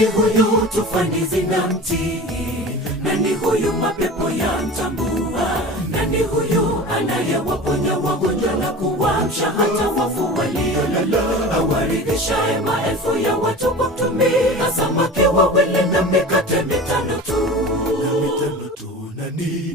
Nani huyu tufanizi na mtii? Nani huyu mapepo ya mtambua? Nani huyu anayewaponya wagonjwa na kuamsha hata wafu waliolala? Awaridhishaye maelfu ya watu kwa kutumia samaki wawili na mikate mitano tu.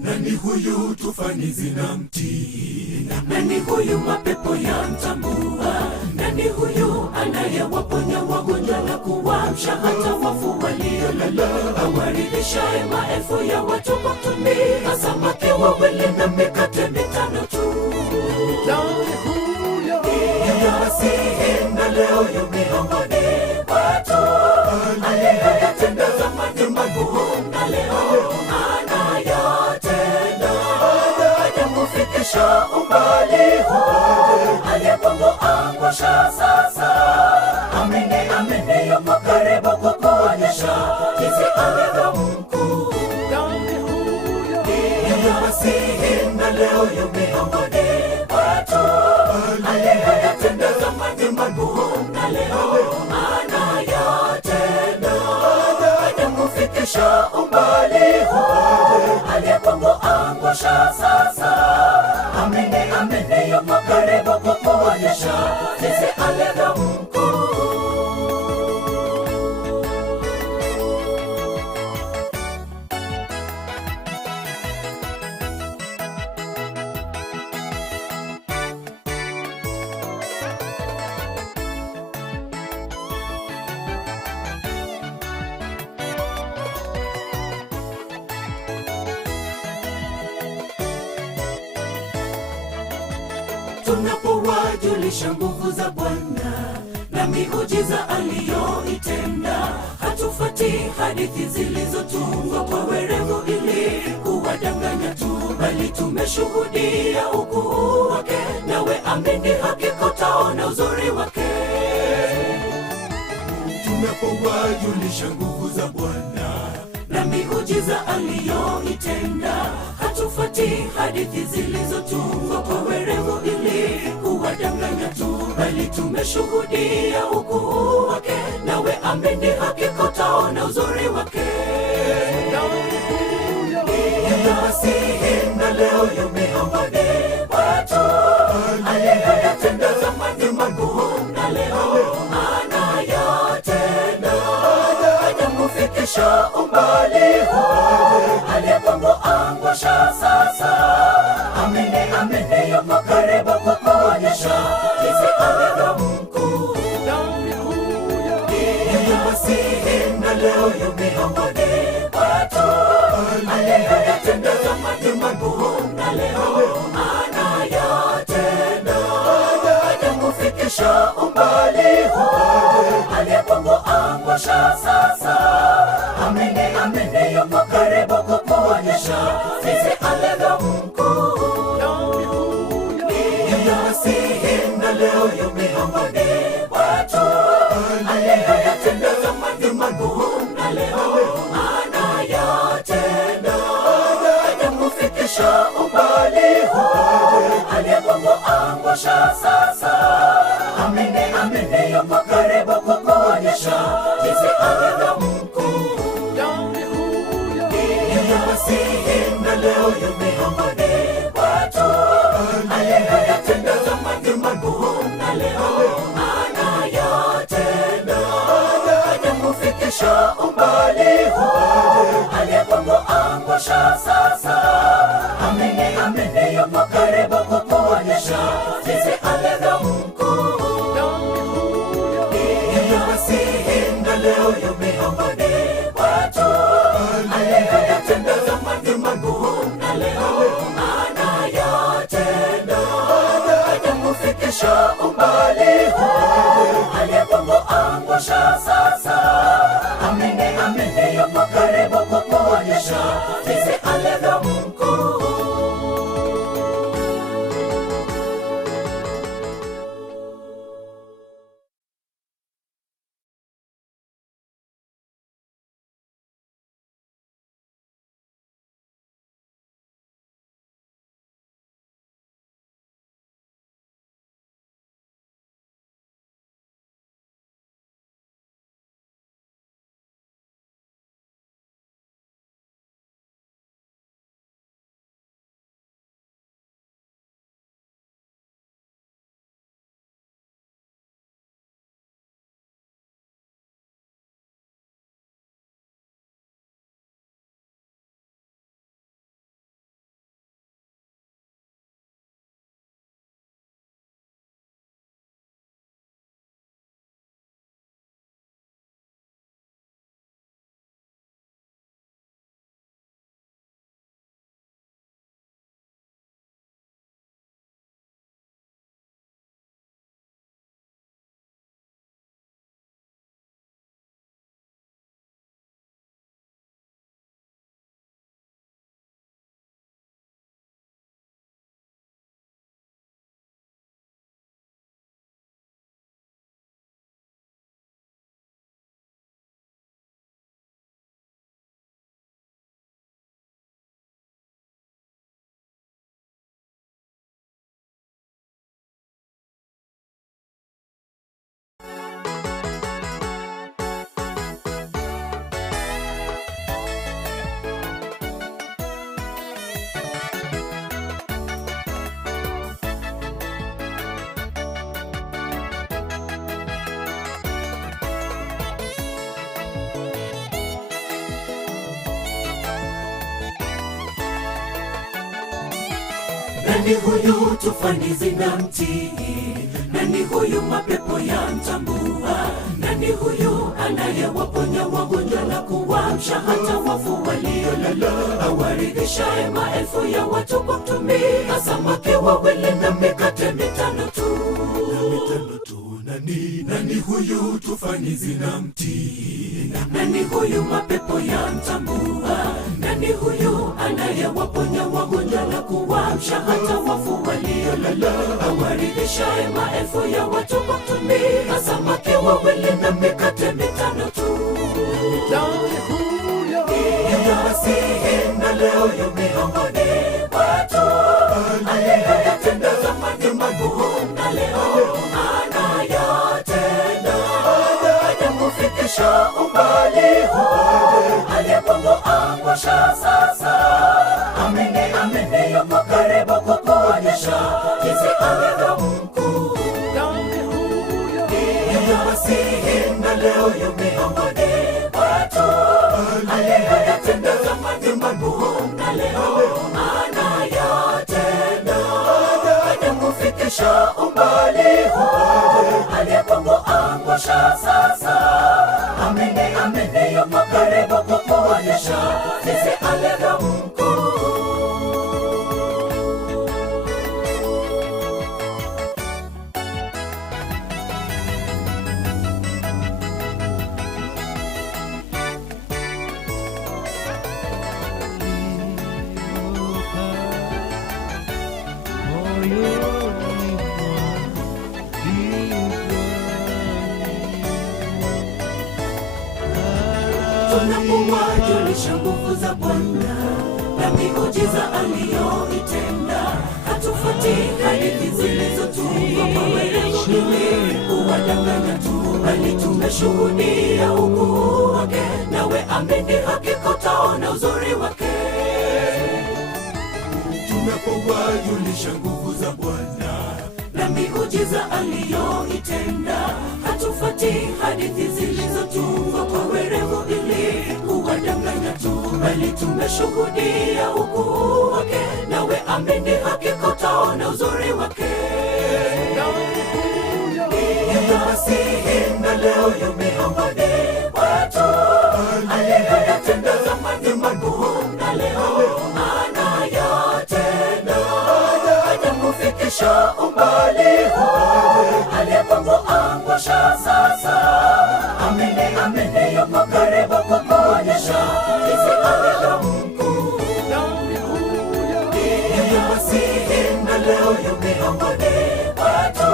Nani huyu tufanizi na mtii? Nani huyu mapepo ya mtambua? Nani huyu anayewaponya wagonjwa na kuamsha hata wafu waliolala? Awaridhishaye maelfu ya watu kwa kutumia samaki wawili na mikate mitano tu. Masihi na leo yu miongoni mwetu, aliyeyatenda zamani makuu na leo anayatenda. Hajakufikisha umbali huu, aliyekuangusha sasa. Amini, amini yuko karibu kukuonyesha jinsi alivyo mkuu. Masihi na leo yu miongoni mwetu, aliyeyatenda zamani makuu na leo anayatenda. Hajakufikisha umbali huu, aliyekuangusha sasa. Amini, amini yuko karibu kukuonyesha jinsi alivyo mkuu. Tunapowajulisha nguvu za Bwana na miujiza aliyoitenda, hatufuati hadithi zilizotungwa kwa werevu ili kuwadanganya tu, bali tumeshuhudia ukuu wake, nawe amini hakika utaona uzuri wake. Tunapowajulisha nguvu za Bwana na miujiza aliyoitenda, hatufuati hadithi zilizotungwa kwa werevu ili kuwadanganya tu, bali tumeshuhudia ukuu wake, nawe amini hakika utaona uzuri wake. Masihi na leo yu miongoni mwetu, aliyeyatenda zamani makuu na leo anayatenda. Hajakufikisha umbali huu, aliyekuangusha sasa. Amini, amini yuko karibu kukuonyesha jinsi alivyo mkuu. Masihi na leo yu miongoni mwetu, aliyeyatenda zamani makuu na leo anayatenda. Hajakufikisha umbali huu, aliyekuangusha sasa. Amini, amini yuko karibu kukuonyesha jinsi alivyo mkuu. Masihi na leo yu miongoni mwetu, aliyeyatenda zamani makuu na leo anayatenda. Hajakufikisha umbali huu, aliyekuangusha sasa. Amini, amini yuko karibu kukuonyesha jinsi alivyo mkuu. Masihi na leo yu miongoni mwetu, aliyeyatenda zamani makuu na leo anayatenda. Hajakufikisha umbali huu, aliyekuangusha sasa. Amini, amini yuko karibu kukuonyesha jinsi alivyo mkuu. Masihi na leo yu miongoni mwetu, aliyeyatenda zamani makuu na leo anayatenda. Hajakufikisha umbali huu, aliyekuangusha sasa. Amini, amini yuko karibu kukuonyesha jinsi alivyo mkuu. Nani huyu tufani zinamtii? Nani huyu mapepo yamtambua? Nani huyu anayewaponya wagonjwa na kuwaamsha hata wafu waliolala? Awaridhishaye maelfu ya watu kwa kutumia samaki wawili na mikate mitano tu. Nani huyu tufani zinamtii? Nani huyu mapepo yamtambua? Nani huyu anayewaponya wagonjwa na kuwaamsha hata wafu waliolala? Awaridhishaye maelfu ya watu kwa kutumia samaki wawili na mikate mitano tu. Yeye Masihi na leo yu miongoni mwetu, aliyeyatenda zamani makuu na leo anayatenda. Hajakufikisha umbali huu, aliyekuangusha sasa. Amini, amini yuko karibu kukuonyesha jinsi alivyo mkuu. Yeye Masihi na leo yu miongoni mwetu, aliyeyatenda zamani makuu na leo anayatenda. Hajakufikisha umbali huu, aliyekuangusha sasa. Amini, amini yuko karibu kukuonyesha jinsi alivyo mkuu. Tunapowajulisha nguvu za Bwana na miujiza aliyoitenda, hatufuati hadithi zilizotungwa kwa werevu ili kuwadanganya tu, bali tumeshuhudia ukuu wake. Nawe amini, hakika utaona uzuri wake. Tunapowajulisha nguvu za Bwana na miujiza aliyoitenda, hatufuati hadithi zilizotungwa kwa werevu ili kuwadanganya tu, bali tumeshuhudia ukuu wake. Nawe amini, hakika utaona uzuri wake. Yeye Masihi na leo yu miongoni mwetu, aliyeyatenda zamani makuu na leo anayatenda. Hajakufikisha umbali huu, aliyekuangusha sasa. Amini, amini yuko karibu kukuonyesha jinsi alivyo mkuu. Yeye Masihi na leo yu miongoni mwetu,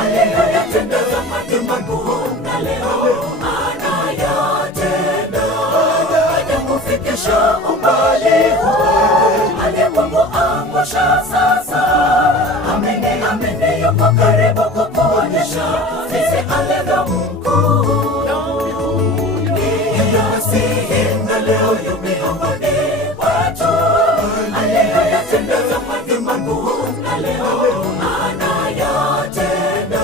aliyeyatenda zamani makuu na leo anayatenda. Hajakufikisha umbali huu, aliyekuangusha sasa. Amini, amini yuko karibu kukuonyesha jinsi alivyo mkuu. Yeye Masihi na leo yu miongoni mwetu, aliyeyatenda zamani makuu na leo anayatenda.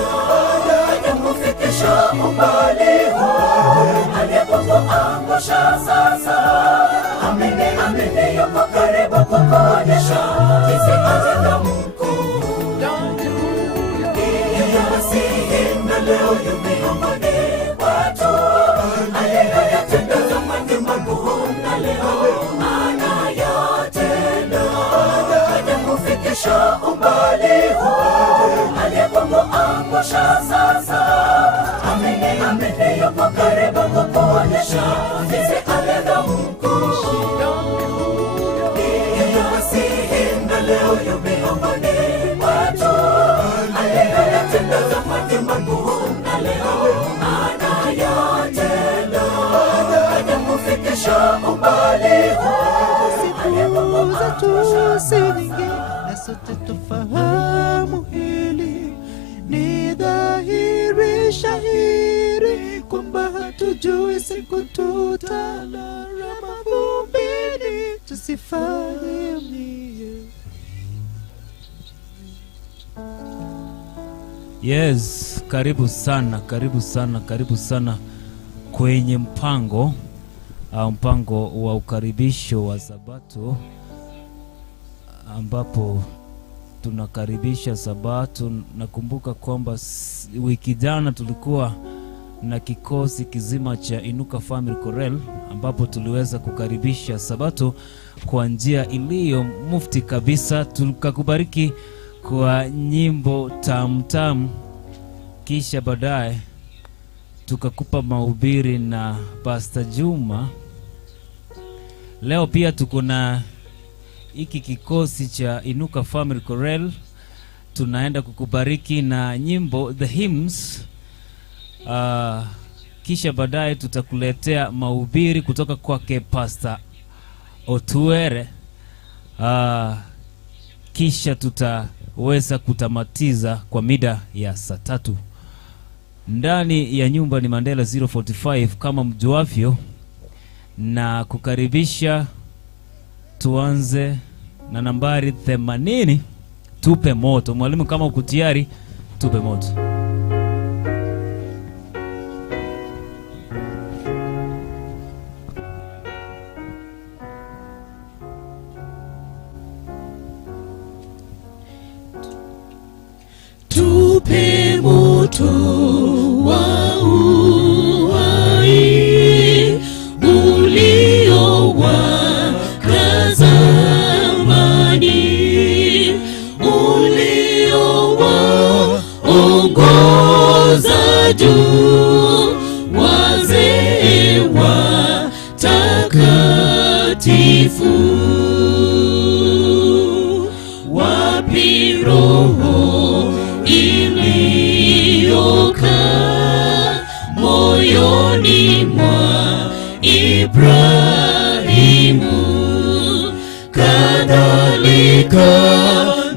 Hajakufikisha umbali huu, aliyekuangusha sasa. Amini, amini yuko karibu kukuonyesha jinsi alivyo mkuu. Yeye Masihi na leo yu miongoni mwetu, aliyeyatenda zamani makuu na leo anayatenda. Hajakufikisha umbali huu, aliyekuangusha sasa. Amini, amini yuko karibu kukuonyesha jinsi alivyo mkuu. Yeye Masihi na leo yu miongoni mwetu, aliyeyatenda zamani makuu na leo anayatenda. Hajakufikisha umbali huu, aliyekuangusha sasa. Na sote tufahamu hili, ni dhahiri shahiri kwamba hatujui siku tutalala mavumbini, tusifanye mie. Yes, karibu sana kwenye mpango wa ukaribisho wa Sabato, ambapo tunakaribisha Sabato. Nakumbuka kwamba wiki jana tulikuwa na kikosi kizima cha INUKA Family Chorale ambapo tuliweza kukaribisha Sabato kwa njia iliyo mufti kabisa. Tukakubariki kwa nyimbo tamu, kisha baadaye tukakupa mahubiri na Pastor Juma. Leo pia tuko na hiki kikosi cha INUKA Family Chorale, tunaenda kukubariki na nyimbo the hymns. Kisha baadaye tutakuletea mahubiri kutoka kwake Pastor Otuere. Kisha tutaweza kutamatiza kwa mida ya saa 3. Ndani ya nyumba ni Mandela 045 kama mjuavyo, na kukaribisha. Tuanze na nambari 80. Tupe moto. Mwalimu, kama uko tayari, tupe moto. Tupe moto wa uhai uliowaka zamani, uliowaongoza juu wazee watakatifu. Wapi roho iliyokaa moyoni mwa Ibrahimu, kadhalika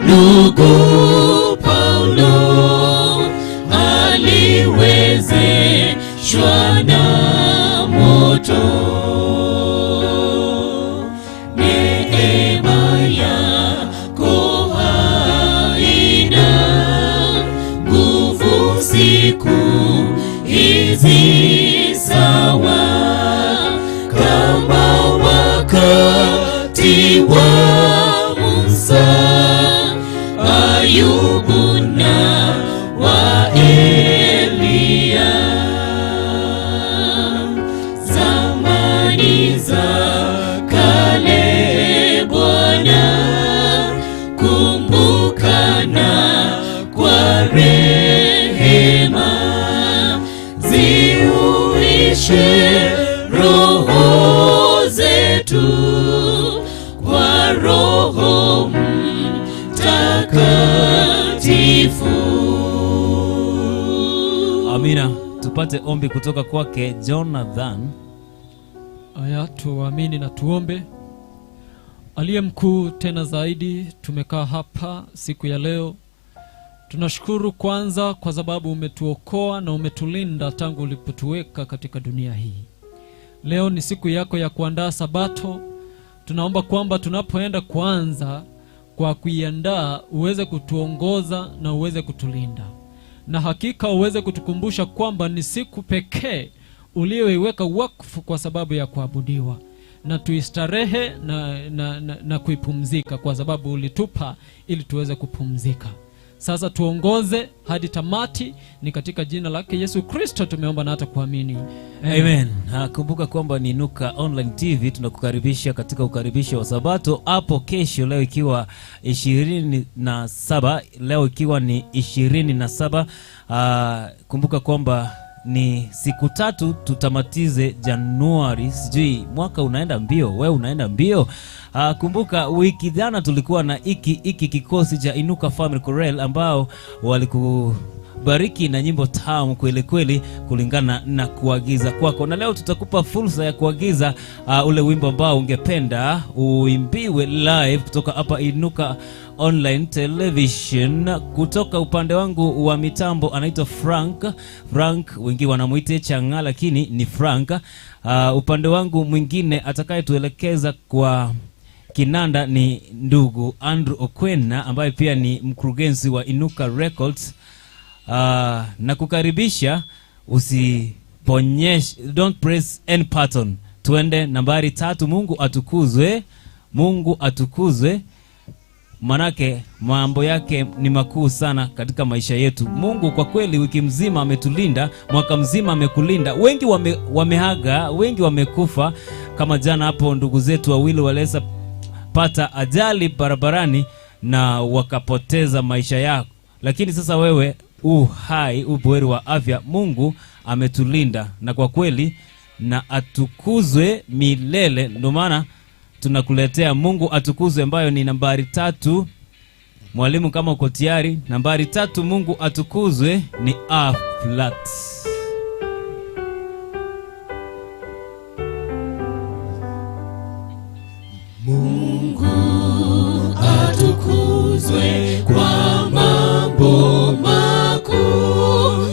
ndugu Paulo aliwezeshwa na moto. Neema yako haina nguvu siku hizi sawa, kama wakati wa Musa, Ayubu na wa Elia. Zamani za kale Bwana, kumbukana kwa rehema, ziuishe roho zetu kwa Roho Mtakatifu. Amina. Tupate ombi kutoka kwake Jonathan. Aya, tuamini na tuombe. Aliye mkuu tena zaidi, tumekaa hapa siku ya leo. Tunashukuru kwanza kwa sababu umetuokoa na umetulinda tangu ulipotuweka katika dunia hii. Leo ni siku yako ya kuandaa Sabato. Tunaomba kwamba tunapoenda kuanza kwa kuiandaa, uweze kutuongoza na uweze kutulinda. Na hakika uweze kutukumbusha kwamba ni siku pekee uliyoiweka wakfu kwa sababu ya kuabudiwa, na tuistarehe na kuipumzika kwa sababu ulitupa ili tuweze kupumzika. Sasa tuongoze hadi tamati, ni katika jina lake Yesu Kristo tumeomba na hata kuamini. Amen. Kumbuka kwamba ni INUKA Online TV, tunakukaribisha katika ukaribisho wa Sabato hapo kesho, leo ikiwa 27, leo ikiwa ni 27. Kumbuka kwamba ni siku 3 tutamatize Januari. Sijui mwaka unaenda mbio, wewe unaenda mbio. Kumbuka wiki jana tulikuwa na iki kikosi cha INUKA Family Chorale ambao walikubariki na nyimbo tamu kweli kweli kulingana na kuagiza kwako. Na leo tutakupa fursa ya kuagiza ule wimbo ambao ungependa uimbiwe live kutoka hapa INUKA Online Television. Kutoka upande wangu wa mitambo anaitwa Frank, wengi wanamuita Changa lakini ni Frank. Upande wangu mwingine atakayetuelekeza kwa kinanda ni ndugu Andrew Okwena ambaye pia ni mkurugenzi wa INUKA Records. Na kukaribisha, usiponyeshe, don't press any button. Tuende nambari 3. Mungu atukuzwe. manake mambo yake ni makuu sana katika maisha yetu. Mungu kwa kweli wiki mzima ametulinda, mwaka mzima amekulinda. Wengi wamehaga, wengi wamekufa. Kama jana hapo ndugu zetu wawili waleza pata ajali barabarani na wakapoteza maisha yao. Lakini sasa wewe hai, ubuheri wa afya. Mungu ametulinda na kwa kweli na atukuzwe milele. Ndio maana tunakuletea Mungu atukuzwe ambayo ni nambari 3. Mwalimu kama uko tayari, nambari 3 Mungu atukuzwe ni A flat. Mungu atukuzwe kwa mambo makuu,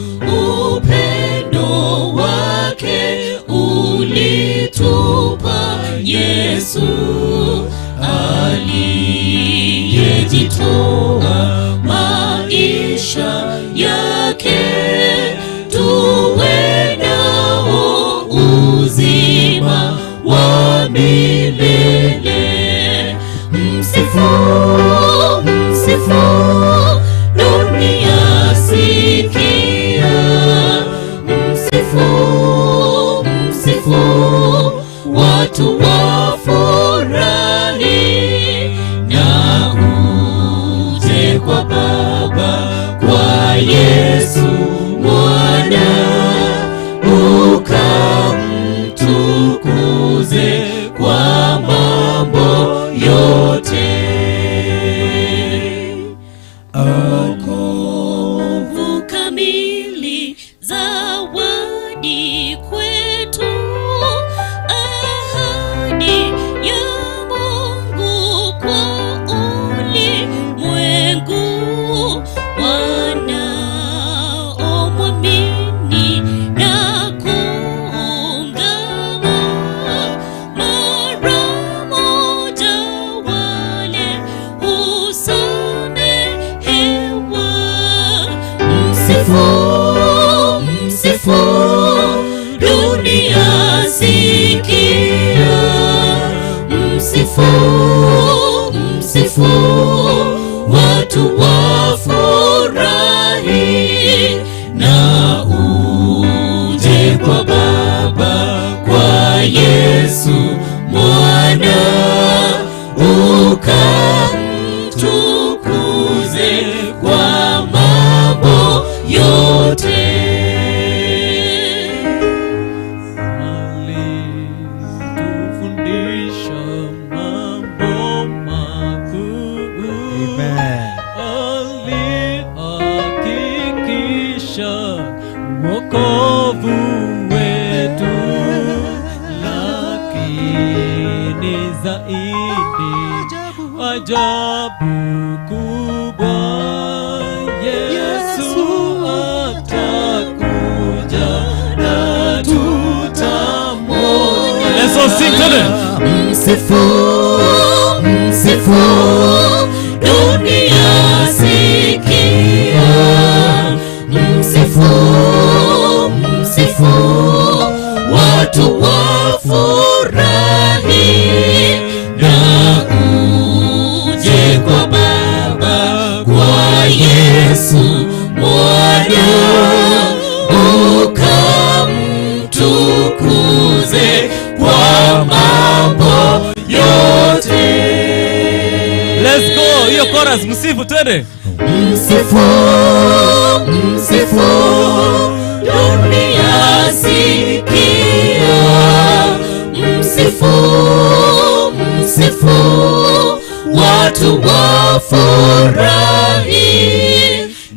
upendo wake ulitupa Yesu aliyejitoa maisha yake, tuwe nao uzima wa milele. Msifu, msifu dunia sikia, msifu, msifu watu wafurahi, na uje kwa Baba, kwa Yesu mwana, ukamtukuze kwa mambo yote. Wokovu kamili, zawadi kwetu, ahadi ya Mungu kwa ulimwengu, wanaomwamini na kuungama mara moja, wale husamehewa. Msifu, msifu dunia sikia, msifu, msifu watu wafurahi, na uje kwa Baba, kwa Yesu mwana, ukamtukuze kwa mambo yote. Alitufundisha mambo makuu, alihakikisha wokovu wetu, lakini zaidi ajabu kubwa, Yesu atakuja na tutamwona. Let's all sing together. Msifu, msifu dunia sikia, msifu, msifu watu wafurahi, na uje kwa Baba, kwa Yesu mwana, ukamtukuze kwa mambo yote. Let's go. Hiyo chorus msifu twende. Msifu, msifu dunia sikia, msifu, msifu watu wafurahi,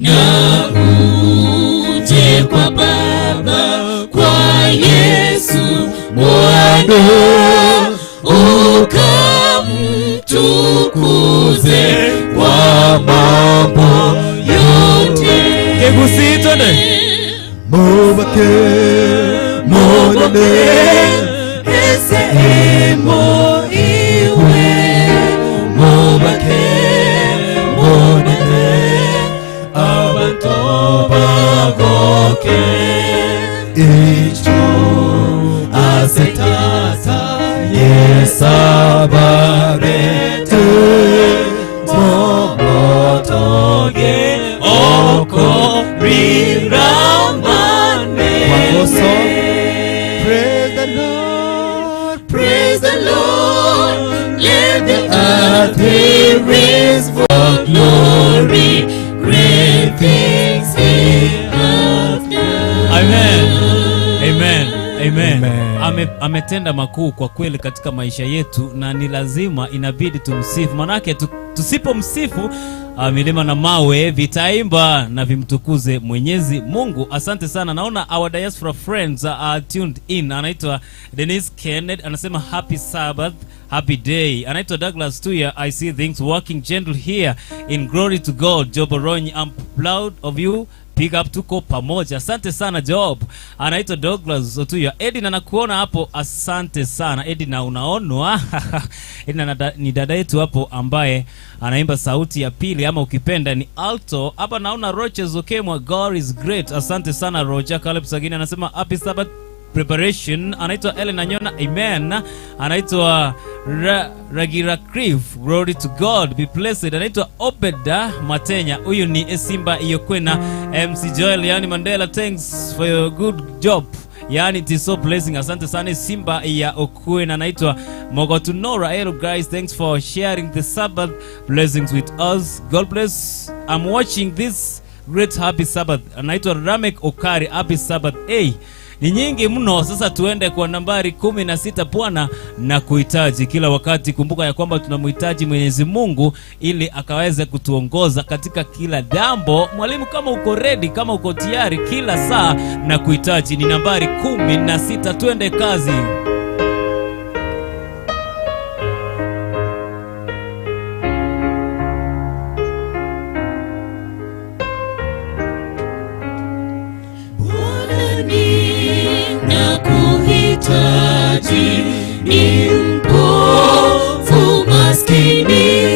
na uje kwa Baba, kwa Yesu mwana, ukamtukuze kwa mambo yote. Kisii twende. Mubake, Mogobe ese emo iwe, mubake monene abantu bagoke, icho asetata yesabarete mo spirits for glory, great things he hath done. Amen. Amen. Amen. Ametenda makuu kwa kweli katika maisha yetu, na ni lazima, inabidi tumsifu. Manake tusipomsifu, milima na mawe vitaimba na vimtukuze Mwenyezi Mungu. Asante sana. Naona our diaspora friends are tuned in. Anaitwa Denise Kenneth, anasema happy Sabbath, happy day. Anaitwa Douglas Tuya, I see things working gentle here in glory to God. Job Oronyi, I'm proud of you. Pick up, tuko pamoja. Asante sana Job. Anaitwa Douglas Otuya. Edina nakuona hapo, asante sana Edina, unaonwa. Edina ni dada yetu hapo ambaye anaimba sauti ya pili, ama ukipenda ni alto. Hapa naona Roches Okemwa, God is great. Asante sana Roger. Caleb Sagini anasema happy Sabbath preparation. Anaitwa Ellen Anyona, amen. Anaitwa Ragira Cliff, glory to God, be blessed. Anaitwa Obeda Matenya, huyu ni Simba Iyokwena. MC Joel yani Mandela, thanks for your good job, yani it is so blessing. Asante sana Simba ya Okwena. Anaitwa Mogotunora, hello guys, thanks for sharing the Sabbath blessings with us, God bless. I'm watching this great happy Sabbath. Anaitwa Ramek Okari, happy Sabbath. Hey, ni nyingi mno. Sasa tuende kwa nambari 16, Bwana na kuhitaji kila wakati. Kumbuka ya kwamba tunamhitaji Mwenyezi Mungu ili akaweze kutuongoza katika kila jambo. Mwalimu, kama uko ready, kama uko tayari, kila saa na kuhitaji ni nambari 16. Tuende kazi. Ni mpofu maskini,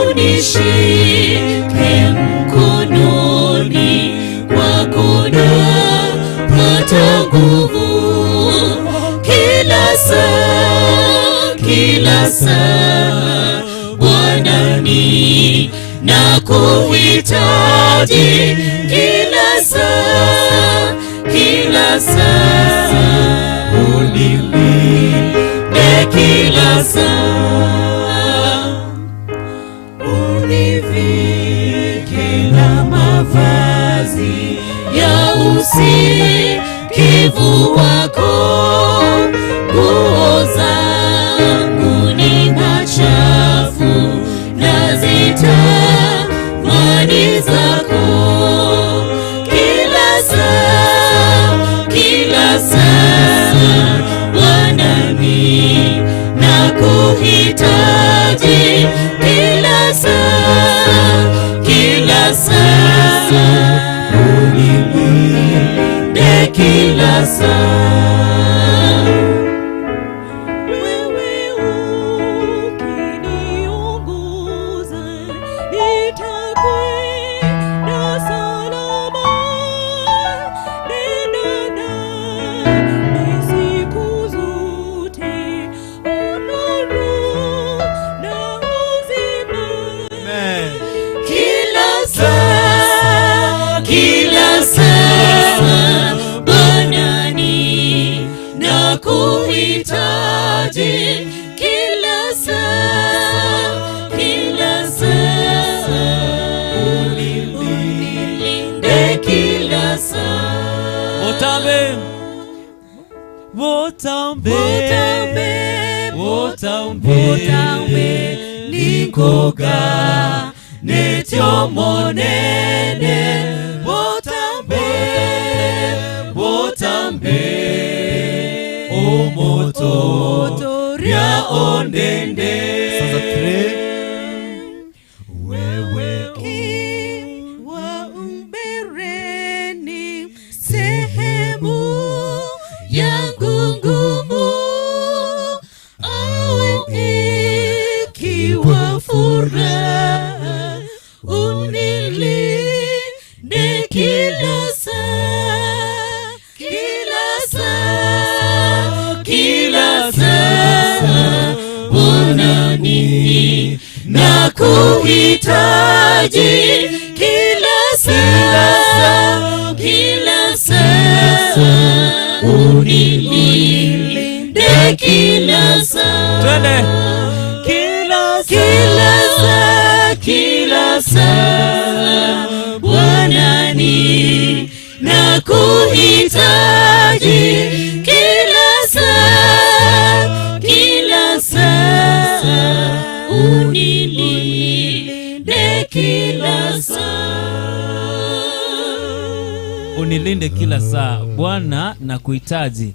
unishike mkononi wako napata nguvu. Kila saa Bwana ni nakuhitaji. Kila saa unilinde, kila saa univike na mavazi ya usikivu wako. Nguo zangu ni machafu, nazitamani zako. Kila saa Bwana ni nakuhitaji. Kila saa unilinde, kila saa. Wewe ukiniongoza nitakwenda salama. Nenda nami siku zote, unuru na uzima. Kila saa Bwana ni nakuhitaji. Kila saa unilinde, kila saa. Botambe nikoga netyo monene. Botambe omoto rya ondende. Wewe ukiwa umbereni, sehemu yangu ngumu, awe ikiwa furaha, unilinde kila saa. Kila saa Bwana ni nakuhitaji. Kila saa unilinde, kila saa. Twende. Kila unilinde kila saa. Bwana, na kuhitaji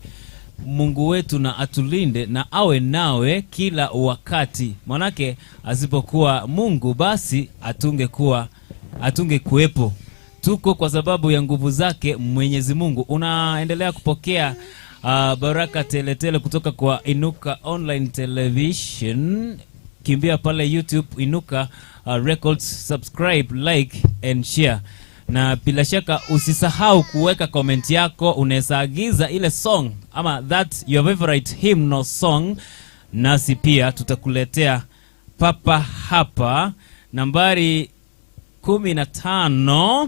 Mungu wetu, na atulinde na awe nawe kila wakati. Manake asipokuwa Mungu basi atungekuwepo. Tuko kwa sababu ya nguvu zake Mwenyezi Mungu. Unaendelea kupokea baraka teletele kutoka kwa INUKA Online Television. Kimbia pale YouTube INUKA Records, subscribe, like and share. Na bila shaka usisahau kuweka comment yako. Unaweza agiza ile song ama that your favorite hymnal song, nasi pia tutakuletea papa hapa. Nambari 15,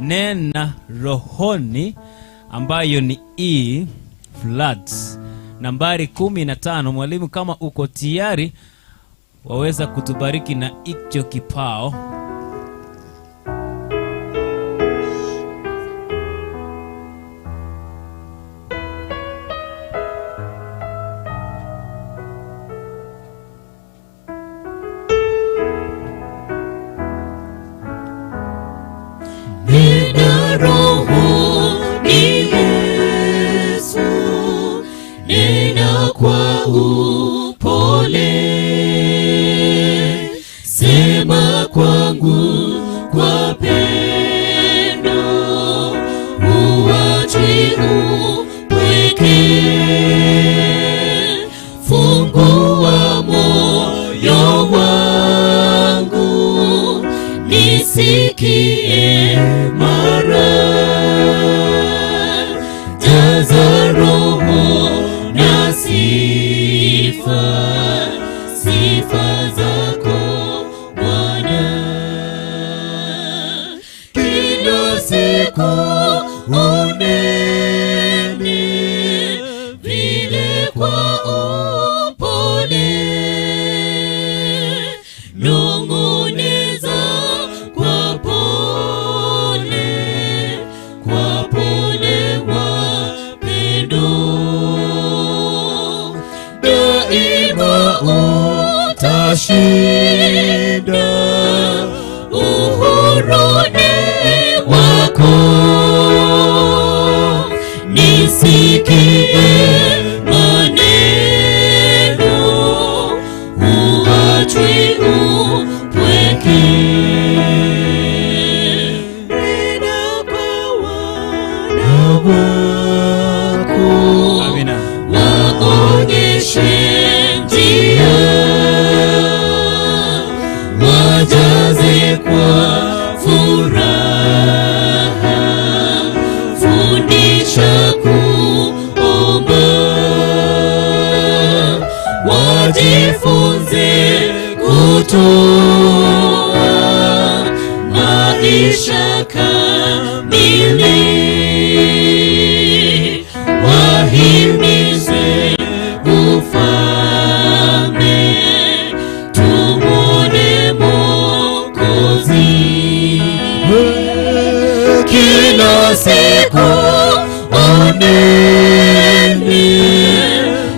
nena rohoni, ambayo ni E flat. Nambari 15. Mwalimu, kama uko tayari, waweza kutubariki na hicho kipao. Nena rohoni Yesu, nena kwa upole, sema kwangu kwa pendo, uachi upweke, fungua moyo wangu, nisikie mara, jaza roho na sifa, sifa zako Bwana. Kila siku unene vile kwa upole, nong'oneza kwa pole wapendo, daima utashinda uhuruni wako, nisikie maneno, uachwi upweke, Amina. waonyeshe njia, wajaze kwa furaha, fundisha kuomba, wajifunze kutoa maisha kamili, wahimize ufalme, tumwone Mwokozi. Kila siku oneni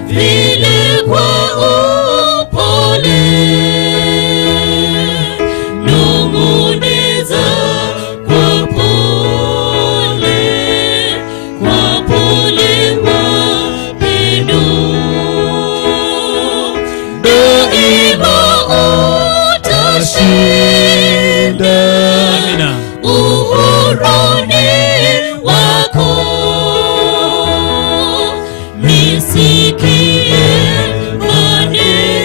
vile kwa upole, nong'oneza kwa pole wapendo, daima utashinda Amina. uhuruni wako, nisikie maneno,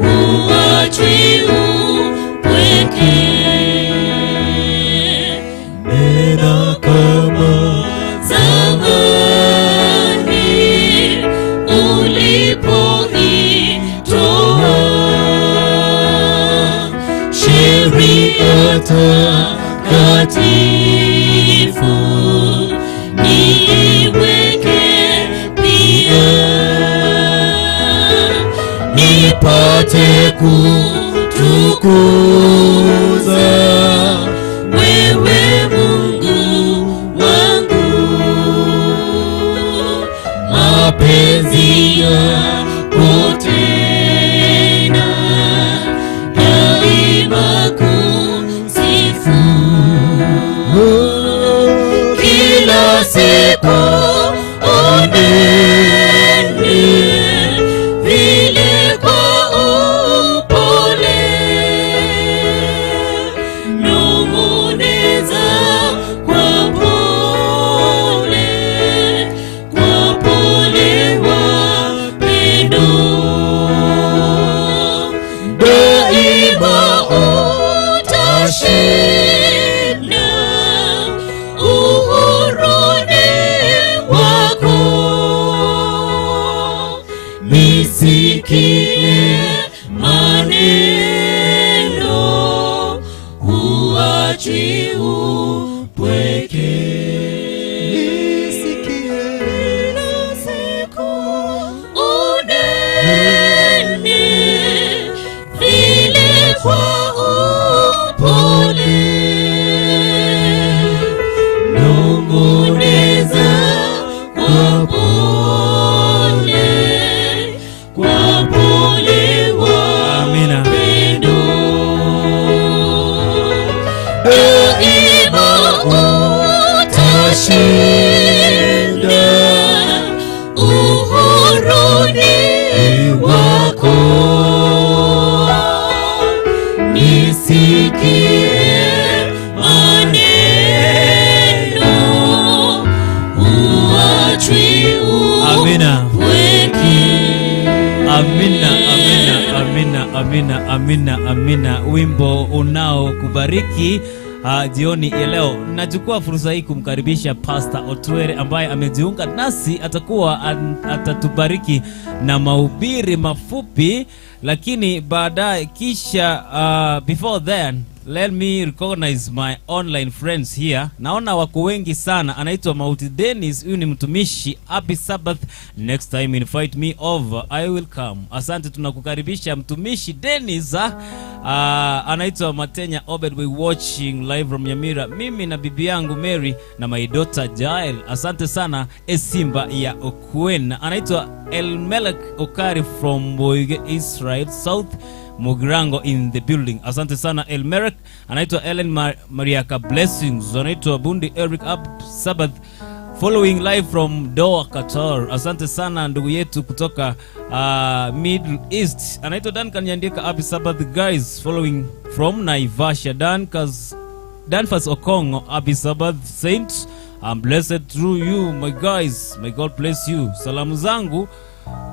uachwi upweke, nena kama zamani ulipoitoa sheria takatifu, niiweke pia, nipate kutukuza wewe Mungu wangu, mapenzi yako tena daima kusifu. huachwi upweke. Amina. Wimbo unao kubariki jioni ya leo. Nachukua fursa hii kumkaribisha Pastor Otwere ambaye amejiunga nasi. Atakuwa atatubariki na mahubiri mafupi, lakini baadaye kisha before then let me recognize my online friends here. Naona wako wengi sana. Anaitwa Mauti Dennis, huyu ni mtumishi. Happy Sabbath. Next time invite me over, I will come. Asante, tunakukaribisha mtumishi Dennis. Anaitwa Matenya Obed, we watching live from Nyamira. Mimi na bibi yangu Mary na my daughter Jael. Asante sana Esimba ya Okwen. Anaitwa Elmelek Okari from Boige, Israel South Mugirango in the building. Asante sana Elmerek. Anaitwa Ellen Mariaka Blessings. Anaitwa Bundi Eric Up Sabbath following live from Doha, Qatar. Asante sana ndugu yetu kutoka Middle East. Anaitwa Duncan Nyandika Happy Sabbath guys following from Naivasha. Danfas Okongo Happy Sabbath saints. I'm blessed through you my guys. May God bless you. Salamu zangu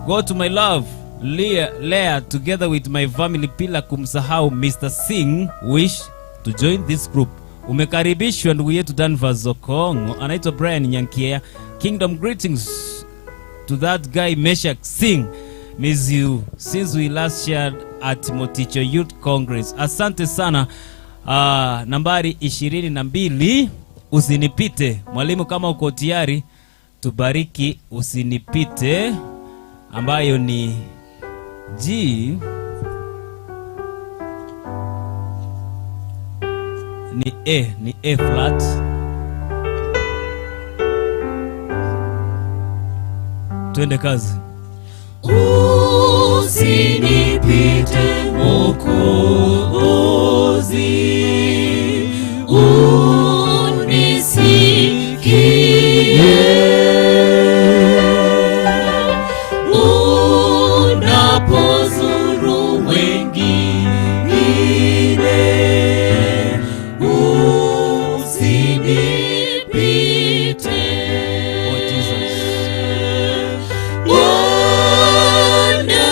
go to my love Leah together with my family, pila kumsahau Mr. Singh wish to join this group. Umekaribishwa ndugu yetu Danvas Okongo. Anaitwa Brian Nyankia. Kingdom greetings to that guy Meshach Singh. Miss you since we last shared at Moticho Youth Congress. Asante sana. Nambari 22 usinipite. Mwalimu kama uko tayari tubariki usinipite, ambayo ni G ni A flat. Twende kazi. Usinipite Mwokozi, Oh, Jesus. Bwana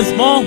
once more.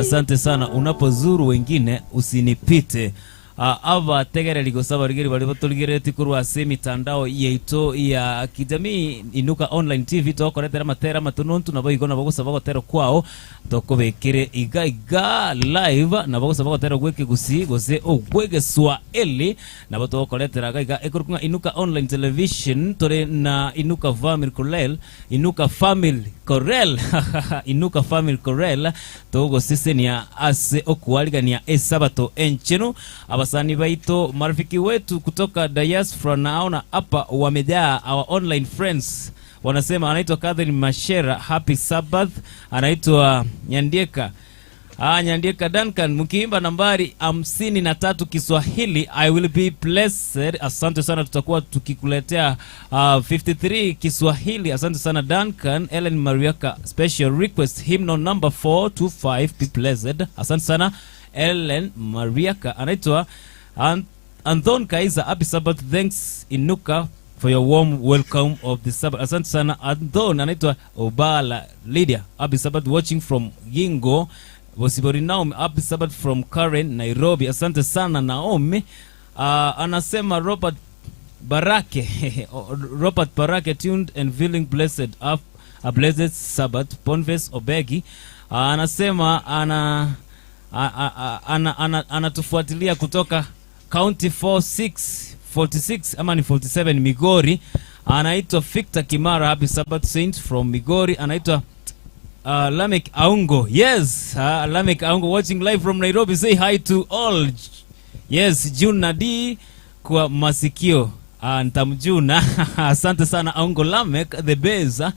Asante sana. Unapozuru wengine usinipite. Ava tegere ligosaba rigeri balibotuligereti kurwa mitandao yeito ya kijamii Inuka Online TV tokoretera matera matununtu nabo igona bagusaba gotero kwao tokobekere iga live nabo gusaba gotero gweke gusi gose ogwege Swahili nabo tokoretera iga ekurunga Inuka Online Television tore na Inuka Family Korel Inuka Family Korel Inuka Family Korel togo sisenia ase okualigania Sabato enchenu abasani baito marafiki wetu kutoka diaspora naona hapa wamejaa. Our online friends wanasema anaitwa Catherine Mashera, happy Sabbath. Anaitwa Nyandieka Nyandieka Duncan, mkiimba nambari 53 Kiswahili I will be blessed. Asante sana, tutakuwa tukikuletea 53 Kiswahili. Asante sana Duncan. Ellen Mariaka, special request hymnal number 425 be blessed. Asante sana Ellen Mariaka. Anaitwa Anthon Kaiza, happy Sabbath. Thanks Inuka for your warm welcome of the Sabbath. Asante sana Anthon. Anaitwa Obala Lydia, happy Sabbath watching from Gingo Bosibori. Naomi, happy Sabbath from Karen, Nairobi. Asante sana Naomi. Anasema Robert Barake Robert Barake tuned and feeling blessed, a blessed Sabbath. Ponves Obegi anasema anatufuatilia kutoka County 46 ama ni 47 Migori. Anaitwa Victor Kimara, happy Sabbath Saint from Migori. Anaitwa Lamek Aungo. Yes, Lamek Aungo watching live from Nairobi. Say hi to all. Yes, Juna D kwa masikio. Ntamjuna. Asante sana Aungo Lamek the beza.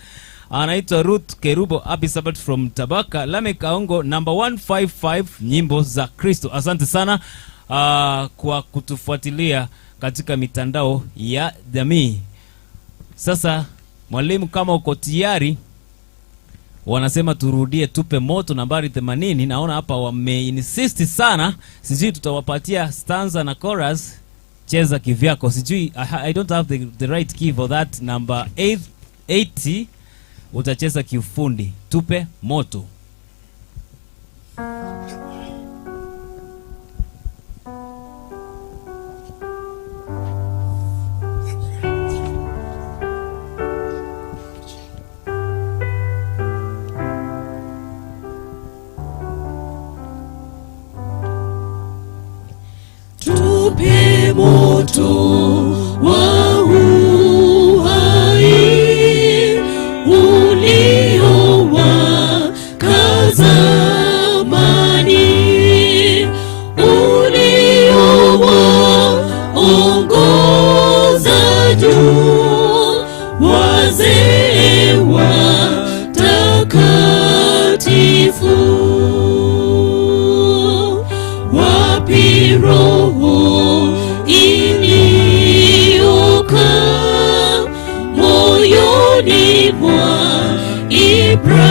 Anaitwa Ruth Kerubo, happy Sabbath from Tabaka. Lamek Aungo number 155 nyimbo za Kristo. Asante sana kwa kutufuatilia katika mitandao ya jamii. Sasa mwalimu, kama uko tayari, wanasema turudie tupe moto nambari 80. Naona hapa wameinsist sana. Sijui tutawapatia stanza na chorus, cheza kivyako. Sijui I don't have the right key for that. Number 80 utacheza kiufundi. Tupe moto. Tupe moto wa uhai uliowaka zamani, uliowaongoza juu wazee watakatifu. Wapi roho iliyokaa moyoni mwa Ibrahimu,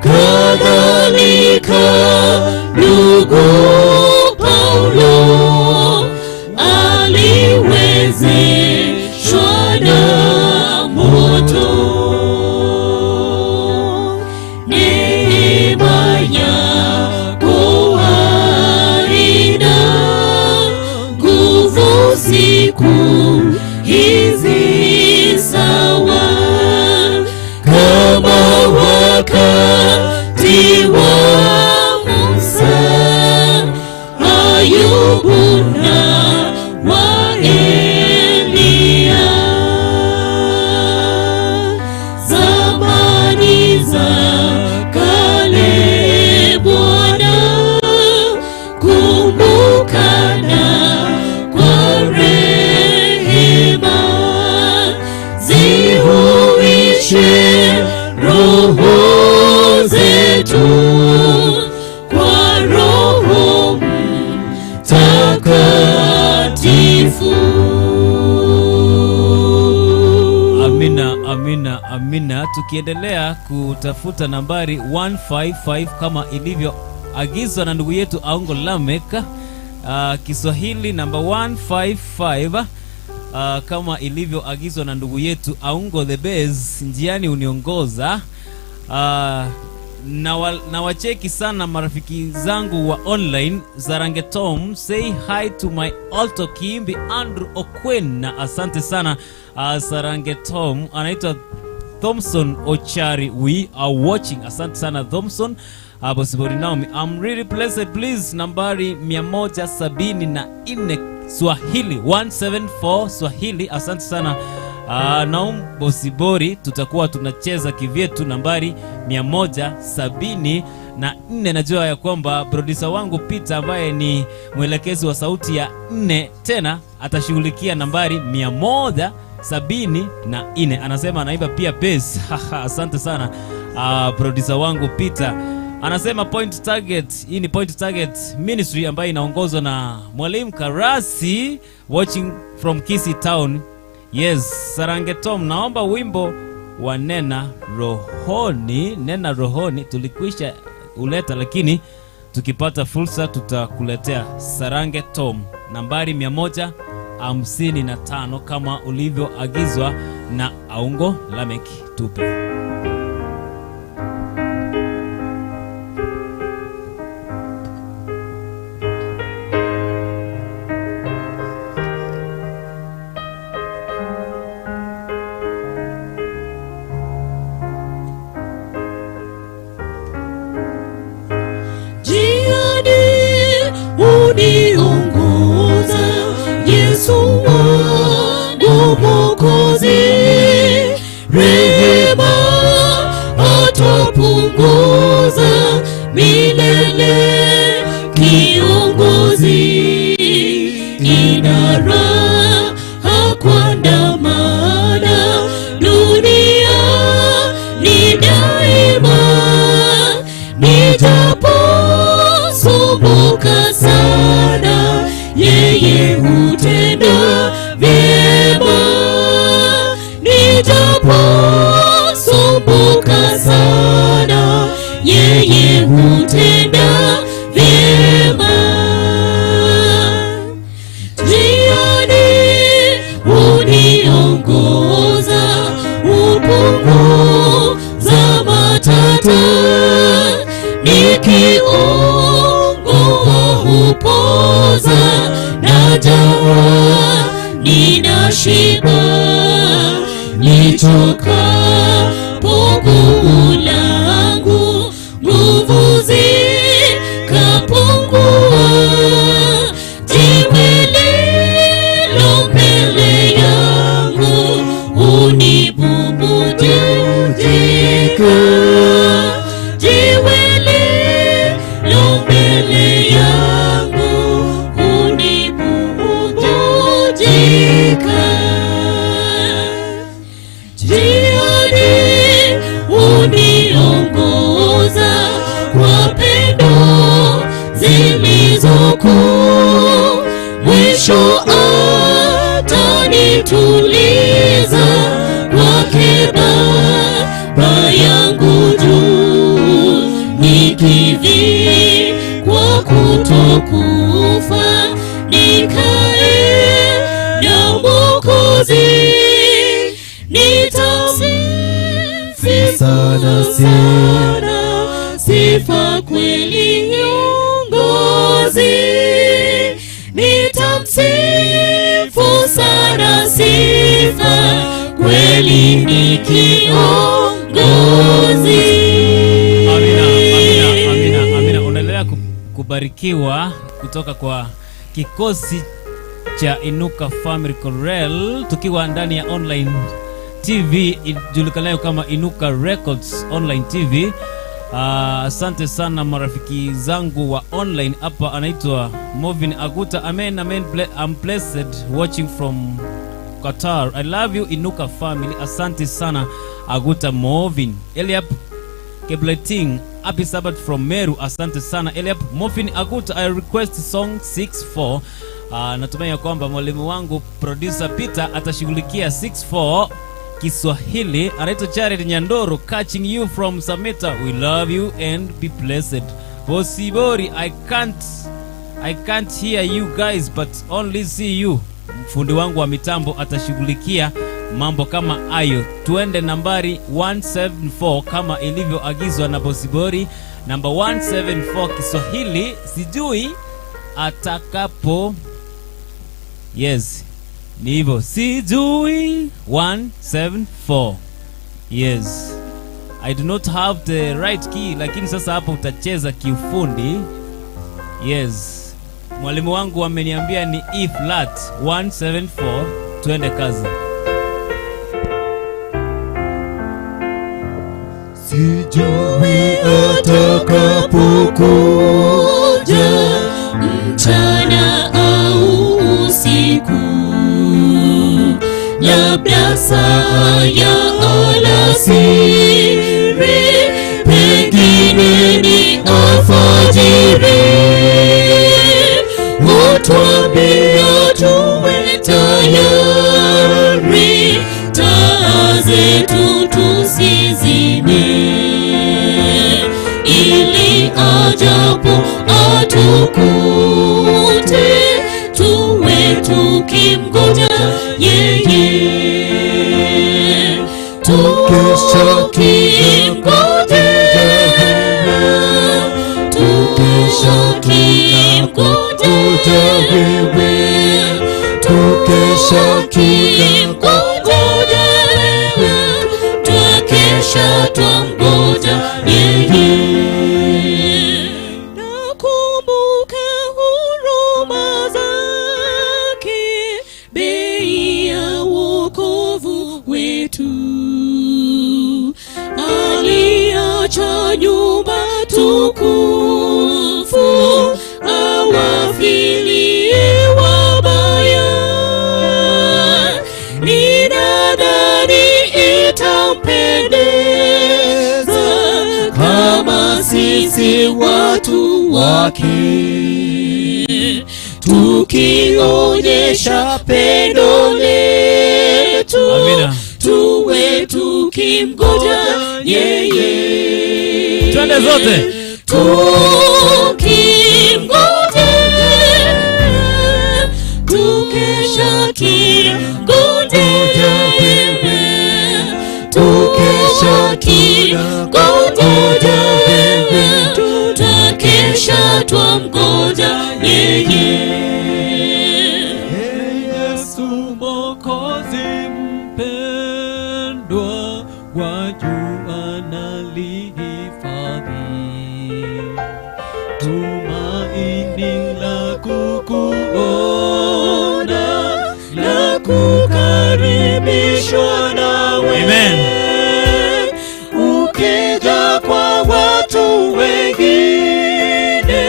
kadhalika ndugu Paulo aliwezeshwa na moto. Neema yako haina nguvu siku hizi sawa, kama wakati wa Musa, Ayubu na wa Elia. Zamani za kale Bwana, kumbukana kwa rehema, zihuishe roho zetu tukiendelea kutafuta nambari 155 kama ilivyoagizwa na ndugu yetu Aungo Lamek. Kiswahili namba 155 kama ilivyoagizwa na ndugu yetu Aungo the Base, njiani uniongoza. Na wacheki sana marafiki zangu wa online. Zarange Tom, say hi to my alto Kimbi Andrew Okwen, na asante sana. Zarange Tom anaitwa Thompson Ochari, we are watching. Asante sana Thompson. Bosibori Naomi, I'm really blessed. Please nambari 174 Swahili 174 Swahili. Asante sana Naum Bosibori, tutakuwa tunacheza kivyetu nambari 174. Najua ya kwamba producer wangu Peter ambaye ni mwelekezi wa sauti ya 4 tena atashughulikia nambari 174. Anasema anaiba pia bass. Asante sana producer wangu Peter. Anasema point target. Hii ni point target ministry ambayo inaongozwa na Mwalimu Karasi, watching from Kisii town. Yes, Sarange Tom, naomba wimbo wa Nena Rohoni. Nena Rohoni tulikwisha uleta, lakini tukipata fursa tutakuletea. Sarange Tom, nambari 155 kama ulivyoagizwa na Aungo Lamek. Tupe. Sifa kweli nyongozi, nitamsifu sana. Sifa kweli ni kiongozi. Amina. Unaendelea kubarikiwa kutoka kwa kikosi cha INUKA Family Chorale, tukiwa ndani ya online TV ijulikanayo kama INUKA Records Online TV. Asante sana marafiki zangu wa online hapa. Anaitwa Movin Aguta. Amen. I'm blessed watching from Qatar. I love you INUKA family. Asante sana Aguta Movin. Eliab Kebleting, happy Sabbath from Meru. Asante sana Eliab Movin Aguta. I request song 64. Natumai kwamba mwalimu wangu producer Peter atashughulikia 64 Kiswahili. Anaitwa Charity Nyandoro, catching you from Sameta. We love you and be blessed. Bosibori, I can't hear you guys but only see you. Mfundi wangu wa mitambo atashughulikia mambo kama hayo. Tuende nambari 174 kama ilivyoagizwa na Bosibori. Namba 174 Kiswahili, sijui atakapo. Yes, ni hivyo, sijui 174. Yes, I do not have the right key, lakini sasa hapo utacheza kiufundi. Yes, mwalimu wangu ameniambia ni E flat 174. Tuende kazi. Sijui atakapokuja mchana au usiku, labda saa ya alasiri, pengine ni alfajiri. Watuambia tuwe tayari, taa zetu tusizime, ili ajapo atukute tuwe tukimgoja yeye. Tukesha kimgoja, tukesha kimgoja wewe, tukesha kimgoja wewe, tukesha twamgoja yeye. Nakumbuka huruma zake, bei ya wokovu wetu. Aliacha nyumba tukufu, awafilie wabaya. Ninadhani itampendeza kama sisi watu wake tukionyesha pendo letu. Amina. Tuwe tukimgoja yeye. Twende zote. Tukimgoja, tukesha kimgoja wewe, tukesha kimgoja wewe, tutakesha twamgoja yeye. Yesu Mwokozi mpendwa, wajua nalihifadhi tumaini la kukuona, la kukaribishwa nawe. Amen. Ukija kwa watu wengine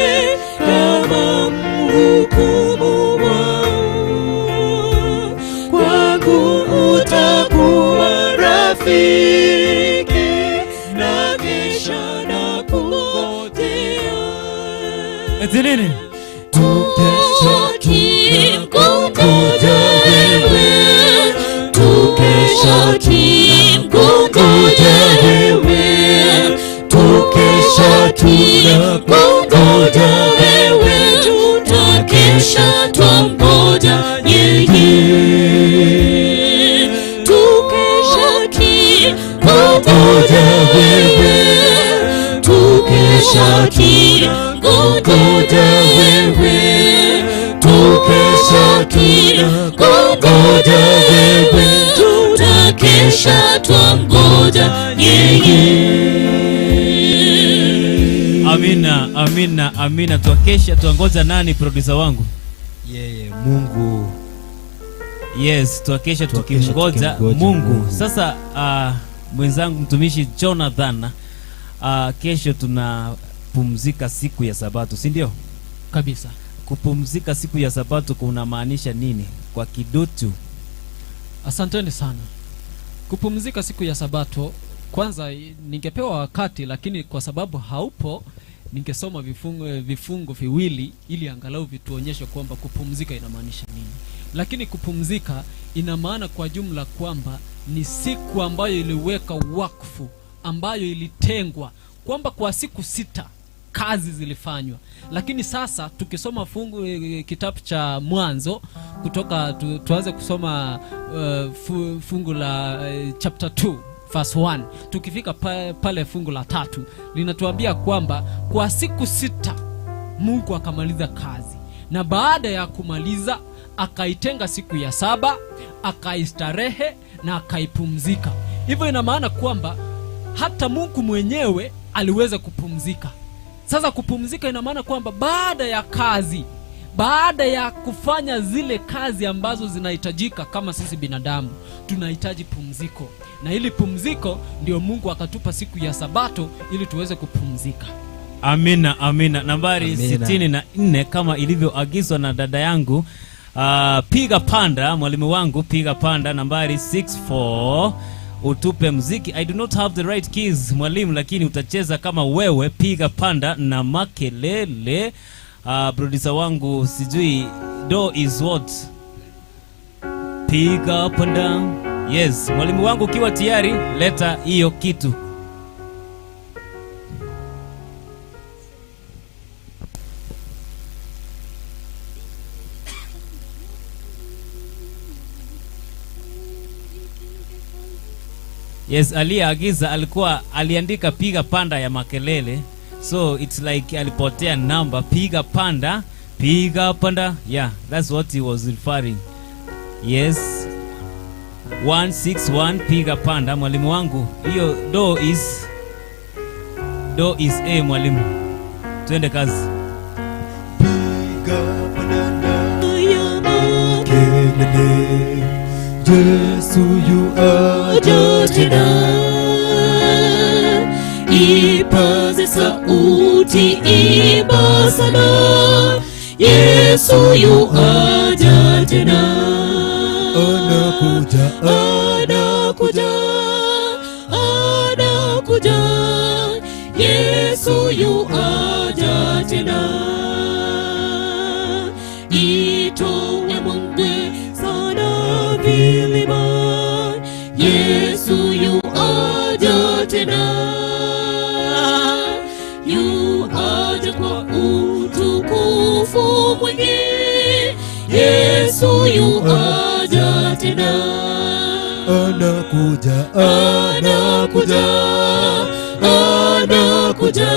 kama mhukumu wao, kwangu utakuwa rafiki na kisha na kungojea. Eti nini? Tukesha kimgoja wewe, tukesha kimgoja wewe, tukesha kimgoja wewe, tutakesha twamgoja yeye. Tukesha kimgoja wewe, tukesha kimgoja wewe, tukesha kimgoja wewe, tutakesha twamgoja yeye. Amina, amina, amina. Tuakesha tuangoja nani, producer wangu? yeye Mungu. Yes, tuakesha tukimgoja Mungu. Sasa mwenzangu mtumishi Jonathan, kesho tunapumzika siku ya Sabato, si ndio? Kabisa. Kupumzika siku ya Sabato kunamaanisha nini kwa kidutu? Asanteni sana. Kupumzika siku ya Sabato, kwanza ningepewa wakati, lakini kwa sababu haupo ningesoma vifungo viwili ili angalau vituonyeshe kwamba kupumzika inamaanisha nini. Lakini kupumzika ina maana kwa jumla kwamba ni siku ambayo iliweka wakfu, ambayo ilitengwa kwamba kwa siku 6 kazi zilifanywa. Lakini sasa tukisoma kitabu cha Mwanzo kutoka tuanze kusoma fungu la chapter 2 verse 1, tukifika pale fungu la 3 linatuambia kwamba kwa siku 6 Mungu akamaliza kazi, na baada ya kumaliza akaitenga siku ya 7, akaistarehe na akaipumzika. Hivyo ina maana kwamba hata Mungu mwenyewe aliweza kupumzika. Sasa kupumzika ina maana kwamba baada ya kazi, baada ya kufanya zile kazi ambazo zinahitajika, kama sisi binadamu tunahitaji pumziko, na ili pumziko ndio Mungu akatupa siku ya Sabato ili tuweze kupumzika. Amina, amina. Nambari 64 kama ilivyoagizwa na dada yangu, piga panda, mwalimu wangu, piga panda nambari 64, utupe muziki. I do not have the right keys mwalimu, lakini utacheza kama wewe. Piga panda na makelele. Producer wangu sijui do is what, piga panda. Yes, mwalimu wangu ukiwa tayari leta hiyo kitu. Yes, aliyeagiza aliandika piga panda ya makelele, so it's like alipotea number. Piga panda, piga panda. Yeah, that's what he was referring. Yes, 161, piga panda. Mwalimu wangu, hiyo do is A mwalimu. Twende kazi. Piga panda ya makelele, Yesu yu aja tena. Ipaze sauti, imba sana, Yesu yu aja tena. Anakuja, anakuja, anakuja, Yesu yu aja tena. Itoe mwangwe sana vilima, Yesu yu aja tena. Yu aja kwa utukufu mwingi, Yesu yu aja tena. Anakuja, anakuja, anakuja,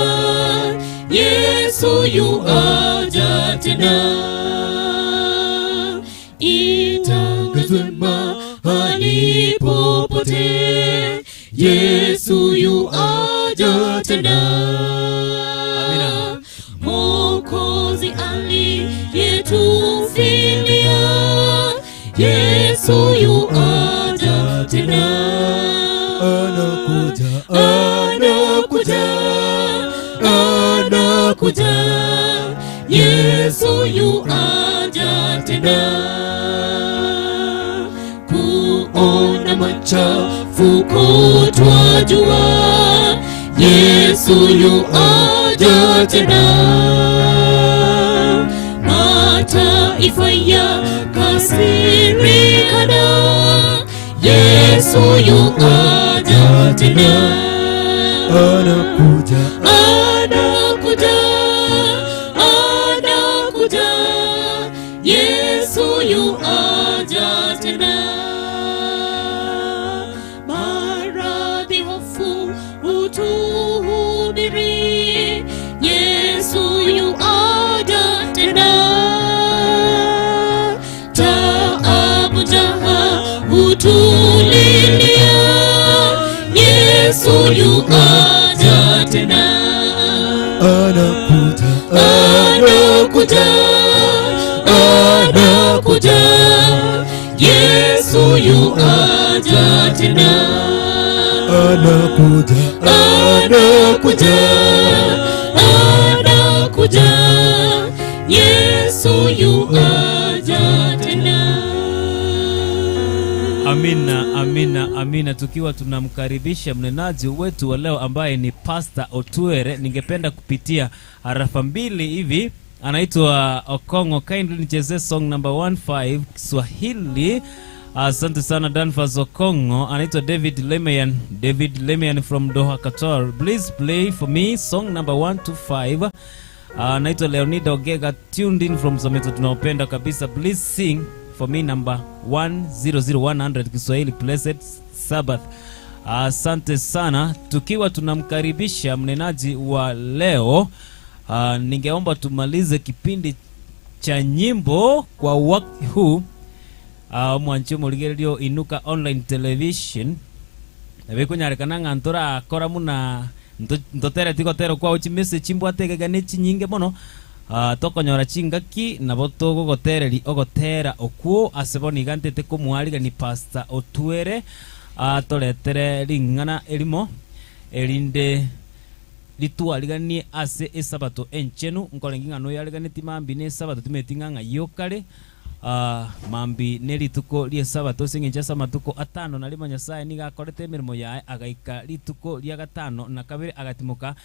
Yesu yu aja tena. Itangazwe mahali popote, Yesu yu aja tena. Amina. Mwokozi aliyetufilia, Yesu yu aja tena. Anakuja, anakuja, anakuja, Yesu yu aja tena. Kuona machafuko twajua, Yesu yu aja tena. Mataifa yakasirikana, Yesu yu aja tena. Anakuja, anakuja, anakuja, Yesu yu aja tena. Maradhi, hofu, utuhubiri, Yesu yu aja tena. Taabu, jaha, utulilia, Yesu yu aja tena. Anakuja, anakuja, anakuja, Yesu yu aja tena. Anakuja, anakuja, anakuja, Yesu yu aja tena. Amina, amina, amina. Tukiwa tunamkaribisha mnenaji wetu wa leo ambaye ni Pastor Otuere, ningependa kupitia harafa 2 hivi. Anaitwa Okongo. Kindly nicheze song number 15 Kiswahili. Asante sana Danfas Okongo. Anaitwa David Lemian from Doha, Qatar. Please play for me song number 1 to 5. Anaitwa Leonida Ogega, tuned in from Someto, tunaopenda kabisa. Please sing for me number 100 Kiswahili, Blessed Sabbath. Asante sana. Tukiwa tunamkaribisha mnenaji wa leo, ningeomba tumalize kipindi cha nyimbo kwa wakati huu. Mwancho muligerio INUKA online television ebekunyarikana ngantora akora muna ntotere tikotero kwa uchi message mbwatege nechi nyinge mono. Tokonyora chingaki nabo togogotereri ogotera okuo aseboni gantete kumwariga ni Pastor Otwere toretere ringana elimo elinde litwariganie ase esabato enchenu nkolenginga no yariganeti mambi ne sabato tumetinganga yokare. Mambi nelituko lie sabato singinja samatuko atano na lima Nyasaye nigakorete emirimo yae agaika lituko lia gatano na kabiri agatimuka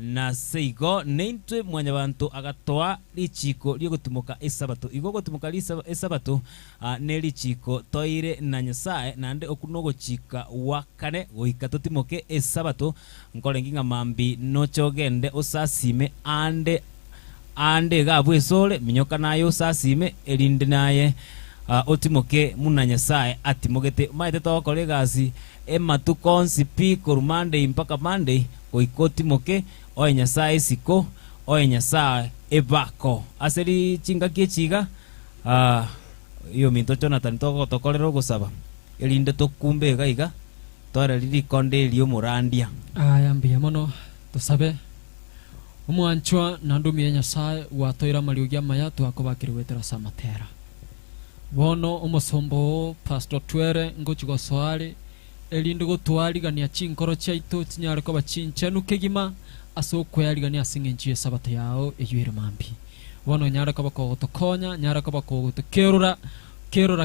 na seigo neintwe mwanyabantu agatoa lichiko lie gutumuka esabato igo gutumuka esabato nelichiko toire na Nyasaye nande okunogo chika wakane goika tutimuke esabato nkolenginga mambi nochogende osasime ande gabwe sole minyoka nayo sasime elinde naye otimoke muna Nyasaye atimogete maite to kolegasi ematu konsipi korumande mpaka Monday oikotimoke oye Nyasaye siko oye Nyasaye ebako aseri chingaki chiga iyo minto Jonathan tokolero gusaba elinde tokumbe gaiga tore lili konde liyo murandia ayambia mono tusabe umwanchwa nandumie Nyasaye watoira mariugia maya twakobakiriwetera samatera bono umusombo Pastor Twere ngochigo soare elinde gotwarigania chinkoro chaito tinyare ko bachinchenu kegima asokwyarigania singenchie sabato yao eyuire mambi bono nyare ko bakogotokonya nyare ko bakogotokerura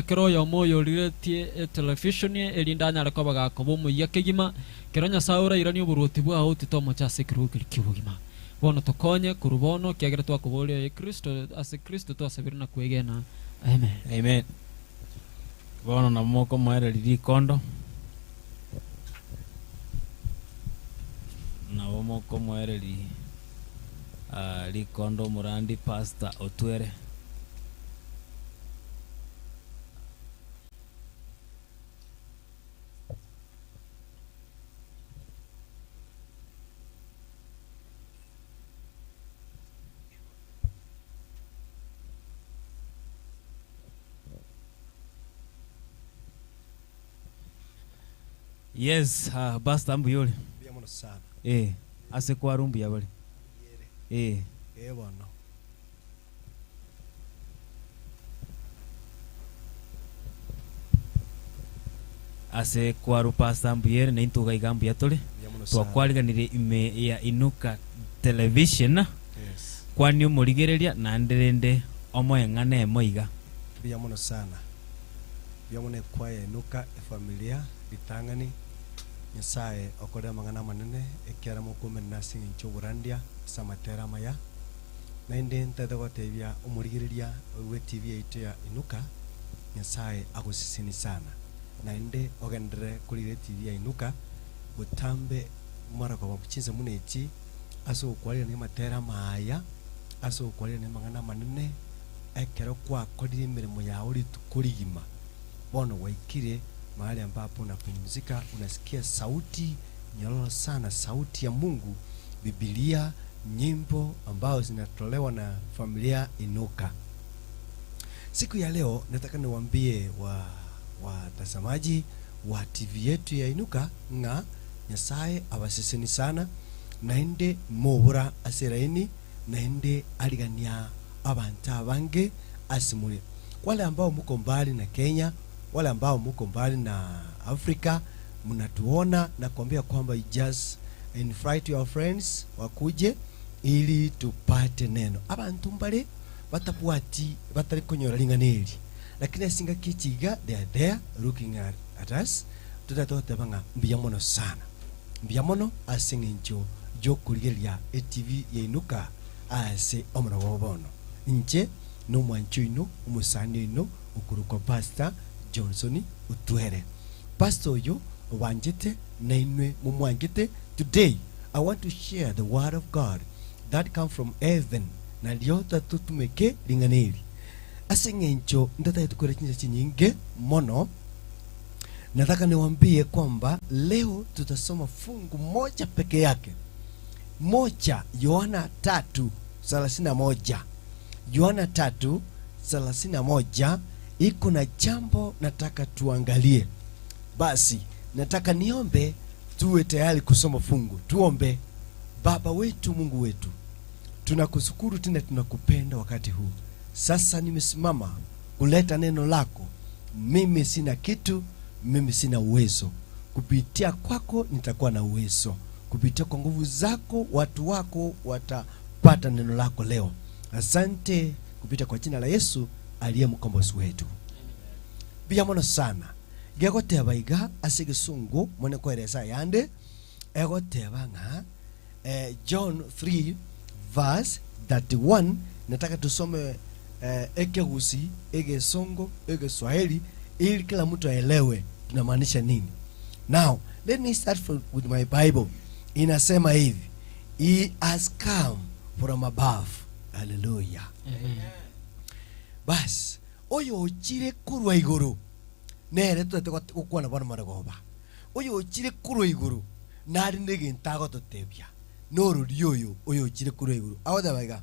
kero yo moyo riretie television elinda nyare ko bagakobo yakegima kero Nyasaye ura irani oburuti bwa hoti tomo cha sekirukiri kibugima bono tokonye kurubono kiagere twakubolia ye Kristo ase Kristo twasabirina kwegena amen bono na moko maere lili kondo na moko maere li kondo murandi Pastor Otwere. Yes, basta ambu yole. Biamono sana. Ase kwa rumbu ya bali. Bono. Ase kwa rupasta ambu yere na intu gaigambu ya tole. Twakwariganire ime ya INUKA television. Yes. Kwani umurigereria na nderende omoyengane moiga. Biamono sana. Biamono kwa INUKA familia bitangani Nyasaye okorera mangana manene ekera mukume nasi nchoburandia samatera maya nainde ntadago tebia umurigiriria we TV yaito ya INUKA Nyasaye agusisini sana nainde ogendere kuri TV ya INUKA butambe mara kwa buchinze munechi aso kwalira ne matera maya aso kwalira ne mangana manene ekero kwa kodire imirimo ya uri tukurigima bono waikire mahali ambapo unapumzika unasikia sauti nyororo sana, sauti ya Mungu, Biblia, nyimbo ambao zinatolewa na familia INUKA. Siku ya leo nataka niwaambie watazamaji wa TV yetu ya INUKA nga Nyasaye abasiseni sana naende mobura asiraini naende aligania abanta bange asimule. Wale ambao mko mbali na Kenya, wale ambao mko mbali na Afrika, mnatuona na kuambia kwamba just invite your friends wakuje ili tupate neno. Abantu mbali batapuati batari kunyora linganeli. Lakini asinga kichiga they are there looking at us. Tutatote banga mbiyamono sana. Mbiyamono asingincho jo kurigelia TV ya INUKA ase omro bono. Nche no mwancho ino umusani ino ukuruko Pastor Johnson utwere pastor yo wanjete na inwe mumwanjete. Today I want to share the word of God that come from heaven na liota tutumeke linganeli asingencho ndata tukore chinyinge mono. Nataka niwaambie kwamba leo tutasoma fungu moja peke yake, moja, Yohana 3:31. Yohana 3:31. Iko na jambo nataka tuangalie. Basi nataka niombe tuwe tayari kusoma fungu. Tuombe. Baba wetu, Mungu wetu, tunakushukuru tena, tunakupenda wakati huu. Sasa nimesimama kuleta neno lako. Mimi sina kitu, mimi sina uwezo. Kupitia kwako nitakuwa na uwezo. Kupitia kwa nguvu zako watu wako watapata neno lako leo. Asante kupitia kwa jina la Yesu aliye mkombozi wetu. Bia mono sana. Gego teba iga asige sungu mone kweresa yande. Ego teba nga John 3:31. Nataka tusome ekegusi, ege songo, ege Swahili ili kila mtu aelewe tunamaanisha nini. Now, let me start with my Bible. Inasema hivi, he has come from above. Hallelujah. Amen. Bas, oyo ochire kurwa iguru. Nere tuteko kukwana bana maragoba. Oyo ochire kurwa iguru. Nari ndege ntago totebya. Noru ryoyo oyo ochire kurwa iguru. Awada baiga.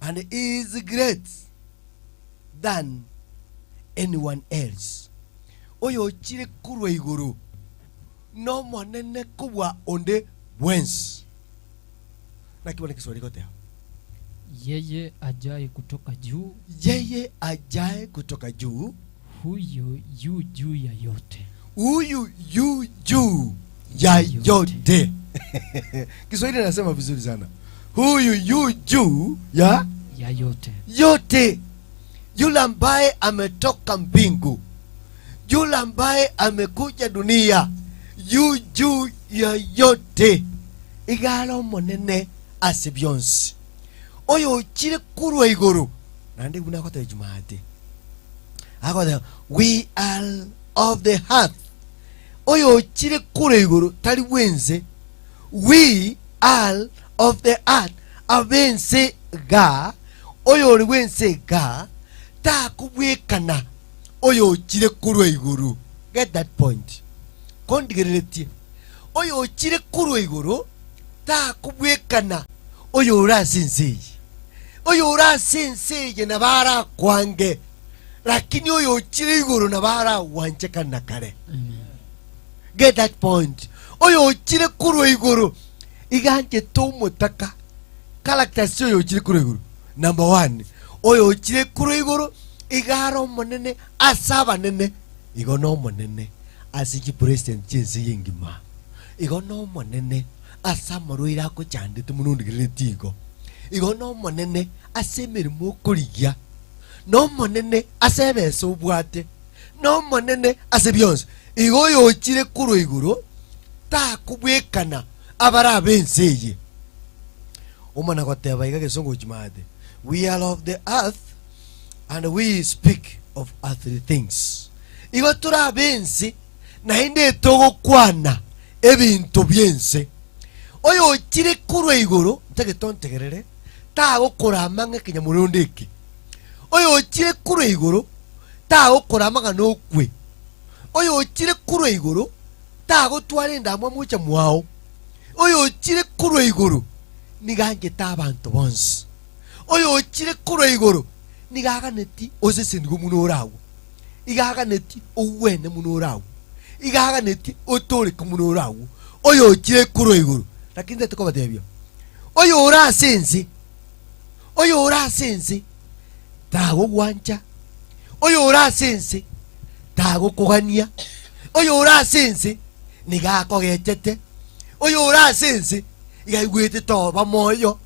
And he is great than anyone else. Oyo ochire kurwa iguru. No monene kubwa onde wens. Na kibone Kiswahili kote. Yeye ajaye kutoka juu. Yeye ajaye kutoka juu. Huyo yu juu ya yote. Huyu yu juu ya yote. Kiswahili nasema vizuri sana. Huyu yu juu ya yote. Yote. Yule ambaye ametoka mbingu. Yule ambaye amekuja dunia. Yu juu ya yote. Igalo monene asibyonsi. Oyo chire kurwa iguru. Nande guna kwa tejumate. Akoda we are of the earth. Oyo chire kurwa iguru tali wenze. We are of the earth. Abense ga. Oyo wense ga. Ta kubwekana. Oyo chire kurwa iguru. Get that point. Kondigereti. Oyo chire kurwa iguru. Ta kubwekana. Oyo urasinseje. Oyo urasinseje nabara kwange. Lakini oyo chire iguru nabara wancheka nakare. Get that point. Oyo chire kurwa iguru. Iganje tomo taka. Characters oyo chire kurwa iguru. Number 1. Oyo chire kurwa iguru. Igaro monene. Asaba nene. Igono monene. Asiki president chensi yengima. Igono monene. Asamaro irako chande tumunundi geletigo. Igono monene. Asemeri mokorigia. No monene. Aseme sobwate. No monene. Asebyons. Igoyo chire kurwa iguru. Ta kubwekana. Abara benseye. Omana kwa teba igage songo chimade. We are of the earth. And we speak of earthly things. Igo tura bensi. Na inde togo kwana. Ebintu byense. Oyo chire kurwa iguru. Ntake tontegerere. Tago koramanga kinyamurundiki. Oyo chire kurwa iguru. Tago koramanga nokwe. Oyo chire kurwa iguru. Tago tuwalinda mwamucha mwao. Oyo chire kurwa iguru. Nigange tabantu bonsi. Oyo chire kurwa iguru. Nigaga neti osesendigo munorawo. Igaga neti owene munorawo. Igaga neti otore kumunorawo. Oyo chire kurwa iguru. Lakini teteko batebyo. Oyo ora sensi. Oyo ora sensi. Tago gwancha. Oyo ora sensi. Tago kogania. Oyo ora sensi. Niga kogechete. Oyo ora sensi. Iga igwete toba moyo.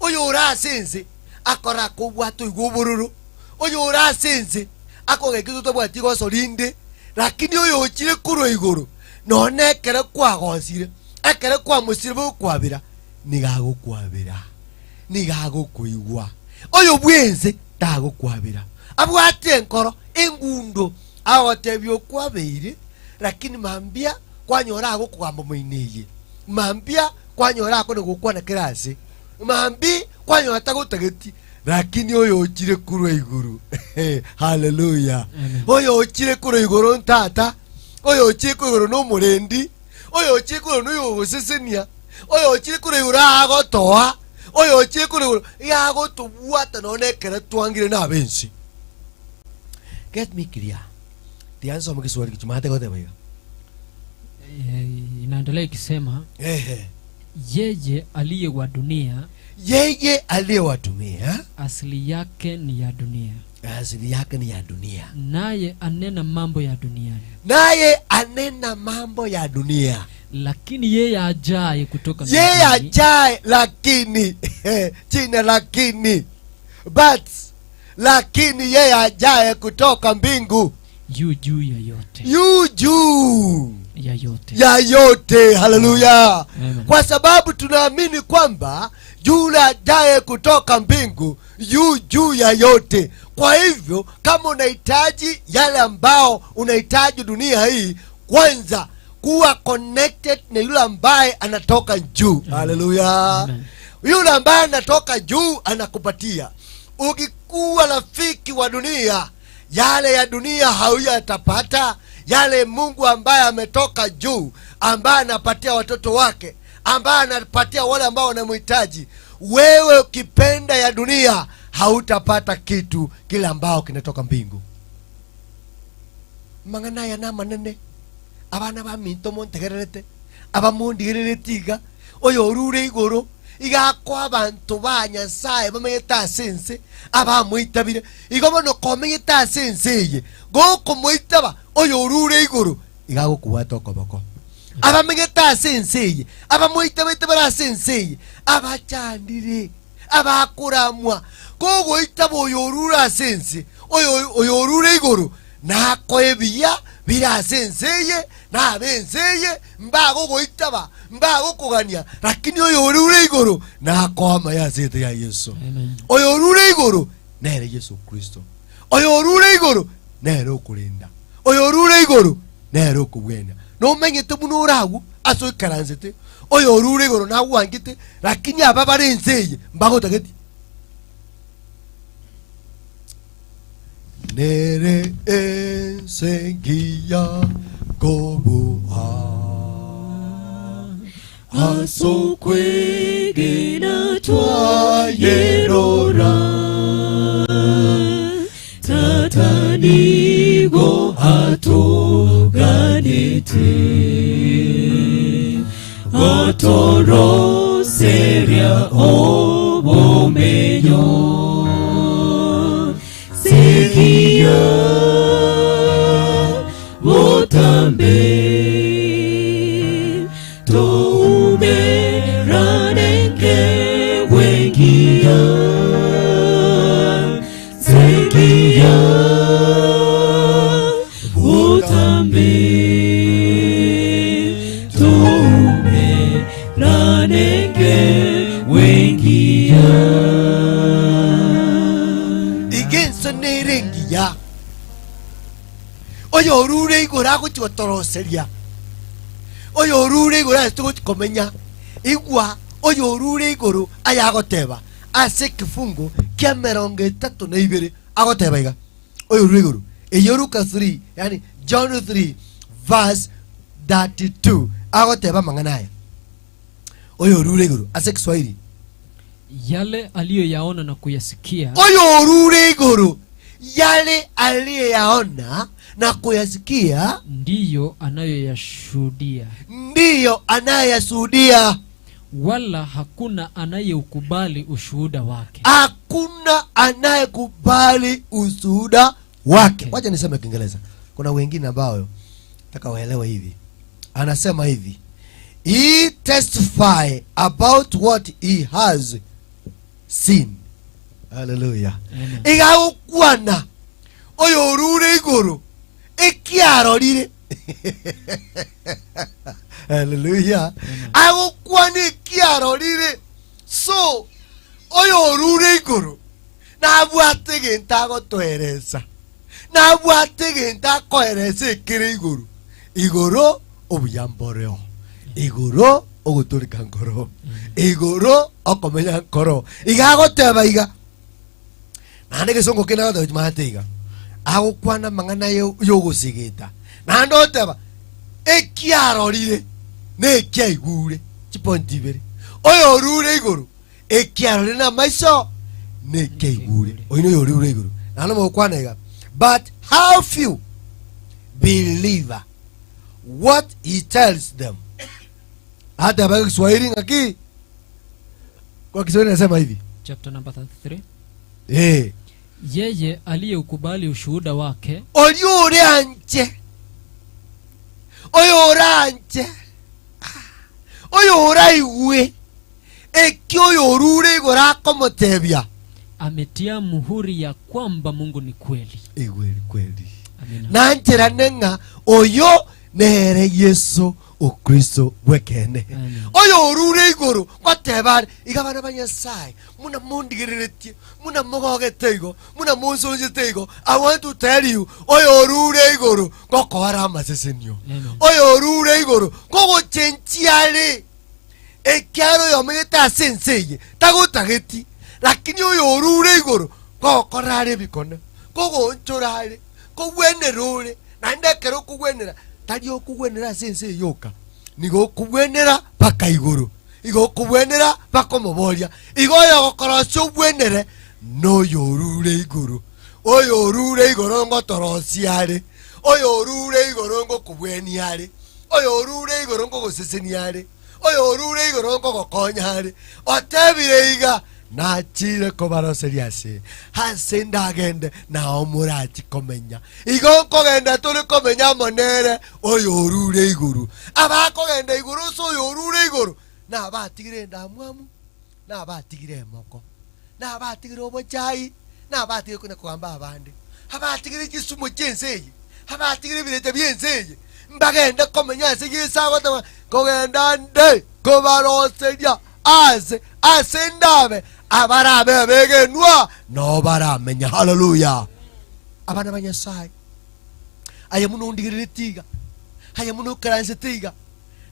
Oyo ora sensi. Akora kubwatu igubururu. Oyo ora sensi. Akoge kitu bwati go solinde. Lakini oyo chire kurwa iguru. None kere kwa gosire. Akere kwa musiribo kwabira. Nigago kwabira. Nigago kuigwa. Oyo bwenze tago kwabira. Abwate nkoro engundo agotebio kwa beire lakini mambia kwanyora gukugamba muiniye mambia kwanyora ko gukwa na kirasi mambi kwanyora tagutageti lakini oyo ochire kurwa iguru haleluya oyo ochire kurwa iguru ntata oyo ochire kurwa iguru no murendi oyo ochire kurwa no yosesenia oyo ochire kurwa iguru agotoa oyo ochire kurwa iguru yagotubuata none kere twangire na bensi. Get me clear. Tianzo mkiswali kichumate kote baiga. Inaendelea ikisema yeye aliye wa dunia, yeye aliye wa dunia asili yake ni ya dunia, asili yake ni ya dunia, naye anena mambo ya duniani, naye anena mambo ya dunia, lakini yeye ajaye kutoka mbinguni, yeye ajaye lakini china lakini but lakini yeye ajaye kutoka mbingu yu juu ya yote, yu juu ya yote, ya yote. Haleluya. Kwa sababu tunaamini kwamba yule ajaye kutoka mbingu yu juu ya yote. Kwa hivyo kama unahitaji yale ambao unahitaji dunia hii, kwanza kuwa connected na yule ambaye anatoka juu. Haleluya. Yule ambaye anatoka juu anakupatia. Ukikuwa rafiki wa dunia, yale ya dunia hauyatapata. Yale Mungu ambaye ametoka juu, ambaye anapatia watoto wake, ambaye anapatia wale ambao wanamhitaji, wewe ukipenda ya dunia hautapata kitu kile ambao kinatoka mbingu. Mangana ya na manene abana ba minto montegerete abamundigiretiga oyo rure igoro igakwa abantu ba Nyasaye bameta sense abamwitabire igobono kometa sense ye goko mwitaba oyo rure igoro igagukuwata okoboko abameta sense ye abamwitabite bara sense ye abachandire abakuramwa gogo itabo oyo rura sense oyo rure igoro nako ebia bira senseye na benseye mbago goitaba mbago kugania lakini oyo rure igoro nako ama ya zete ya Yesu. Oyo rure igoro nere Yesu Kristo. Oyo rure igoro nere okulinda. Oyo rure igoro nere okubwena no menyete muno uragu aso ikaranzete oyo rure igoro na wangite lakini aba benseye mbago tageti nere enseguia kobuha aso kwegena twayerora tatanigo hatuganete otoro seria obomenyo Wotambe toume ranenge wengia sekia Wotambe toume ranenge wengia igenso nerengia oyo rure igora gutotoroseria oyo rure igora tugukomenya igwa oyo rure igoro ayagoteba ase kifungo kia 32 agoteba iga oyo rure igoro eyoruka 3 yani John 3 verse 32 agoteba manganaya oyo rure igoro ase Kiswahili yale aliyoyaona na kuyasikia oyo rure igoro yale aliyoyaona na kuyasikia ndiyo anayoyashuhudia, ndiyo anayashuhudia, wala hakuna anayeukubali ushuhuda wake. Hakuna anayekubali ushuhuda wake. Wacha niseme Kiingereza. Kuna wengine ambao nataka waelewe hivi. Anasema hivi, he testify about what he has seen. Hallelujah. Igakwana oyo rure igoro ekiarorire. Hallelujah. Agokwana ekiarorire. So oyo rure igoro na abwate gentago tweresa na bwategenda koerese kire iguru iguru obuyamboreo iguru oguturika ngoro iguru okomenya ngoro igagoteba iga nande gesongo kena goto mateiga agukwana mangana yogusigita nande oteba ekiarorire ne kiaigure chipontibere oyo rure iguru ekiarorire na maiso ne kiaigure oino yo rure iguru nano mokwana iga but how few believe what he tells them. Hata baki Kiswahili ngaki kwa Kiswahili nasema hivi chapter number 33. Yeye aliyeukubali ushuhuda wake oyo oraiwe ekyo yorure gorako motebia ametia muhuri ya kwamba Mungu ni kweli. Kweli. Amina. Nanjera nenga oyo nere Yesu Okristo wekene. Oyo orure iguru kwatebare igabana banyasai muna mundigereretie muna mogogetego muna monsonjetego. I want to tell you oyo orure iguru kokora amasesenyo. Oyo orure iguru kogo chenchiale ekyaro yomegeta senseye tagotageti lakini oyo orure iguru kokorare bikone kogo nchorare kogwenerure nandekero kugwenera tari okugwenera sense yoka nigo kugwenera paka iguru igo kugwenera paka moboria igo yogokoroso gwenere no yorure iguru oyo rure iguru ngo torosiare oyo rure iguru ngo kubweniare oyo rure iguru ngo goseseniare oyo rure iguru ngo gokonyare otebire iga na chile kobaroseriase hasenda agende na omurati komenya igonko genda tuli komenya monere oyo rure iguru abako genda iguru so oyo rure iguru na abatigire ndamwamu na abatigire moko na abatigire obochai na abatigire kuna kwamba abande abatigire kisumo chenseyi abatigire birete byenseyi mbagenda komenya segisago tama kogenda nde kobaroseria asendabe abarabe begenwa no baramenya. Hallelujah. Abana banyasai aya muno ndigiritiga aya muno karansetiga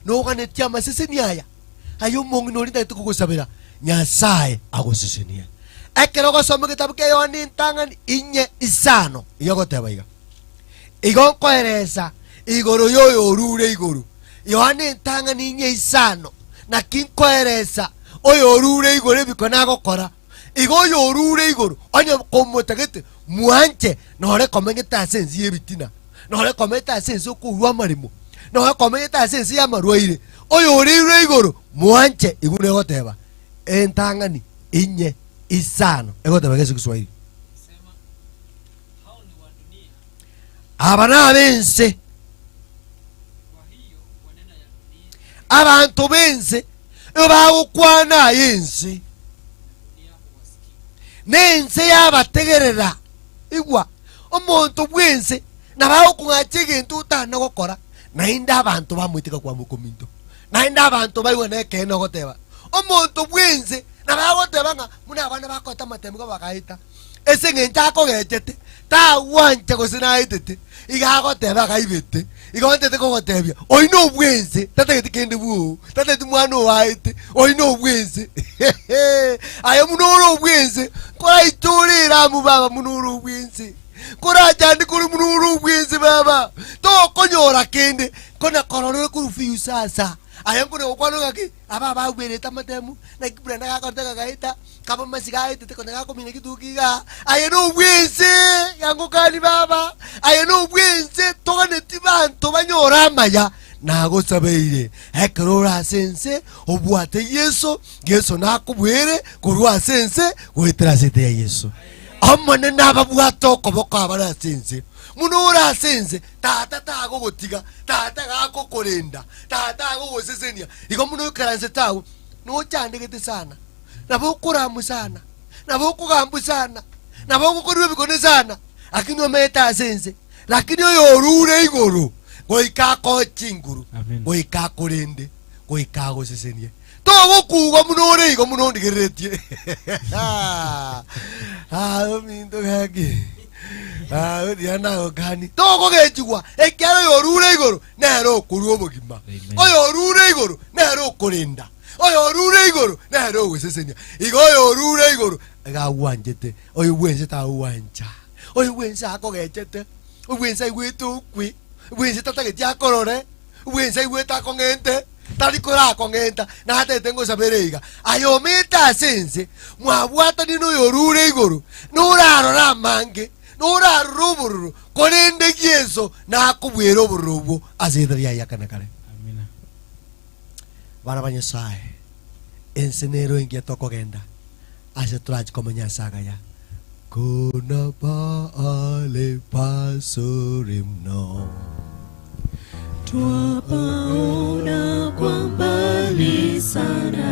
no ganetia maseseniaya ayo mongino rinda tukugusabira nyasai agosesenia ekero gosoma gitabu ke Yohana ntangani inye isano yogotebaiga igonko eresa igoro yoyo rure igoro Yohana ntangani inye isano na kinko eresa oyo rure igoro bikona gokora igo yo rure igoro onye komotagete muanche nore komengeta sensi yebitina nore kometa sensi okuwa marimo nore kometa sensi ya marwaire oyo rure igoro muanche igure goteba entangani inye isano egoteba Yesu Kiswahili sema hao ni wa dunia abana bense kwa hiyo wanena ya dunia abantu bense ebagukwana yense nense yabategerera igwa omuntu bwense nabagukungachige ntutana gokora nainda abantu bamwitika kwa mukominto nainda abantu bayibona ekeno goteba omuntu bwense nabagoteba nga muna abana bakota matemgo bakaita esenge ntako gechete ta wanche gosinaitete igagoteba gaibete igontete kogotebia oino bwense tategete kende bu tatete mwana waite oino bwense ayo munoro bwense kora iturira mu baba munoro bwense kora jandi kuri munoro bwense baba to konyora kende kona kororo kurufiu sasa ayangu ne okwano gaki aba gwereta matemu na kibranda gakortega gaita kaba masigaite te kona gakomine kitukiga ayeno bwense yangu kali baba ayeno bwense togane tibanto banyora maya nago sabeire ekrora sense obwate Yesu nakubwere kurwa sense wetrasete ya Yesu amane nababwato koboko abara sense munura sense tata tago gotiga tata gako korenda tata go gosesenia igo muno karanse tawo no chandegete sana nabokuramu sana nabokugambu sana nabokukorwe bikone sana akini ometa sense lakini oyo rure igoro goika ko chinguru goika korende goika gosesenia togo kugo munore igo muno ndigeretie mindo gaki yana ogani toko gejigwa ekyaro yorure igoro nero kuri obogima oyo rure igoro nero kurinda oyo rure igoro nero gusesenya igo oyo rure igoro agawanjete oyo wense ta wanja oyo wense akogechete oyo wense igwetu kwi wense tatagetia korore wense igweta kongente talikora kongenta na hata tengo saberega ayomita sense mwabwata nino yorure igoro nuraro ramange nuraro ruburu konende Yesu na kubwero burubu azidria yakanakare. Amina. Bana banyesai ensenero ingeto kogenda ase traj komenya saga ya kuna pale pasorimno Twapaona kwa mbali sana,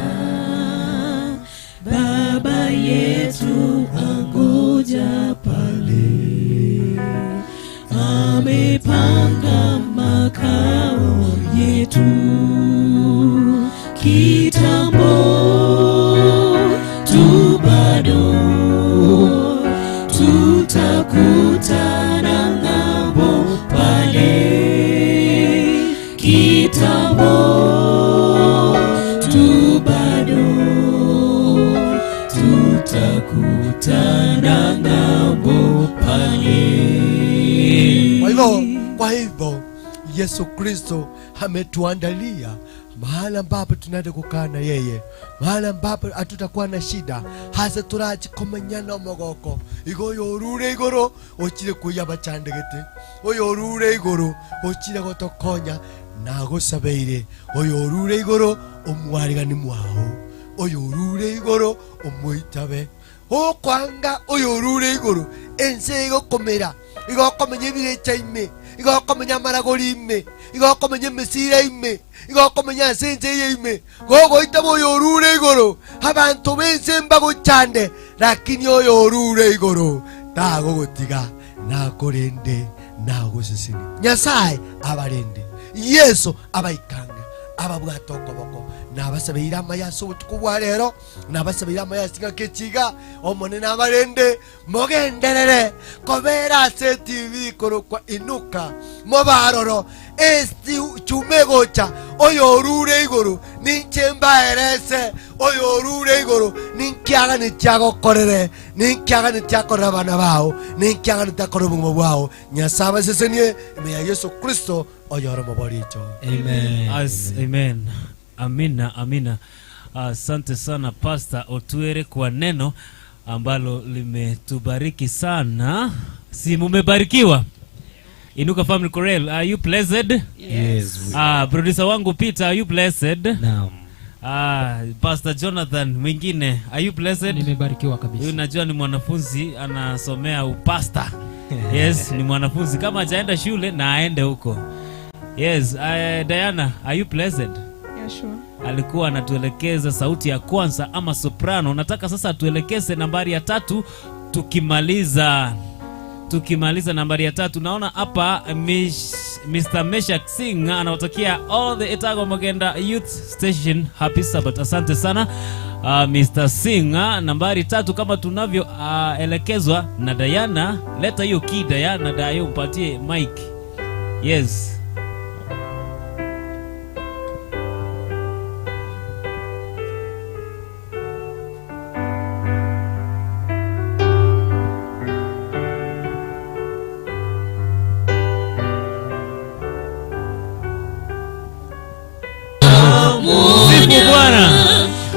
Baba yetu angoja pale, amepanga makao yetu kitambo tu bado tutakutana ng'ambo pale. Kitambo tu bado tutakutana ng'ambo pale. Kwa hivyo Yesu Kristo ametuandalia mahali ambapo tunaenda kukaa na yeye, mahali ambapo hatutakuwa na shida, hasa turaji komanyana mogoko igo yorure igoro ochire kuyaba chandegete oyorure igoro ochire gotokonya nagosabeire oyorure igoro omwarigani mwaho oyorure igoro omoitabe okwanga oyorure igoro ense igokomera igokomenya ebirecha ime igokomenya amaragori ime igokomenya emesira ime igokomenya asense ye ime gogoitaba oyorure igoro abantu bense mbagochande lakini oyorure igoro tagogotiga nakorende nagosesini Nyasaye abarende Yesu abaikanga ababwatokoboko nabasabeira amayaso ubutuku bwa rero nabasabeira amayasinga kechiga omone nabarende mogenderere kobera se TV korokwa INUKA mobaroro esti chumegocha oyorure igoro ninchemba erese oyorure igoro ninkiaga nichago korere ninkiaga nichakora bana bao ninkiaga nitakora bumo bwao Nyasaba sesenie ya Yesu Kristo oyoro moboricho. Amen. Amen. Amina, amina. Asante sana Pastor Otuere kwa neno ambalo limetubariki sana. Si mumebarikiwa? INUKA Family Chorale, are you blessed? Yes. Producer wangu Peter, are you blessed? Naam. Pastor Jonathan mwingine, are you blessed? Nimebarikiwa kabisa. Huyu najua ni mwanafunzi anasomea upasta. Yes, ni mwanafunzi kama hajaenda shule na aende huko. Yes, Diana, are you blessed? Yeah, sure. Alikuwa anatuelekeza sauti ya kwanza ama soprano. Nataka sasa tuelekeze nambari ya 3 tukimaliza nambari ya 3. Naona hapa Mr. Meshak Singh anawatakia all the Etago Magenda Youth Station happy Sabbath. Asante sana Mr. Singh. Nambari 3 kama tunavyo elekezwa na Diana. Leta hiyo key Diana, Dayo mpatie mic. Yes.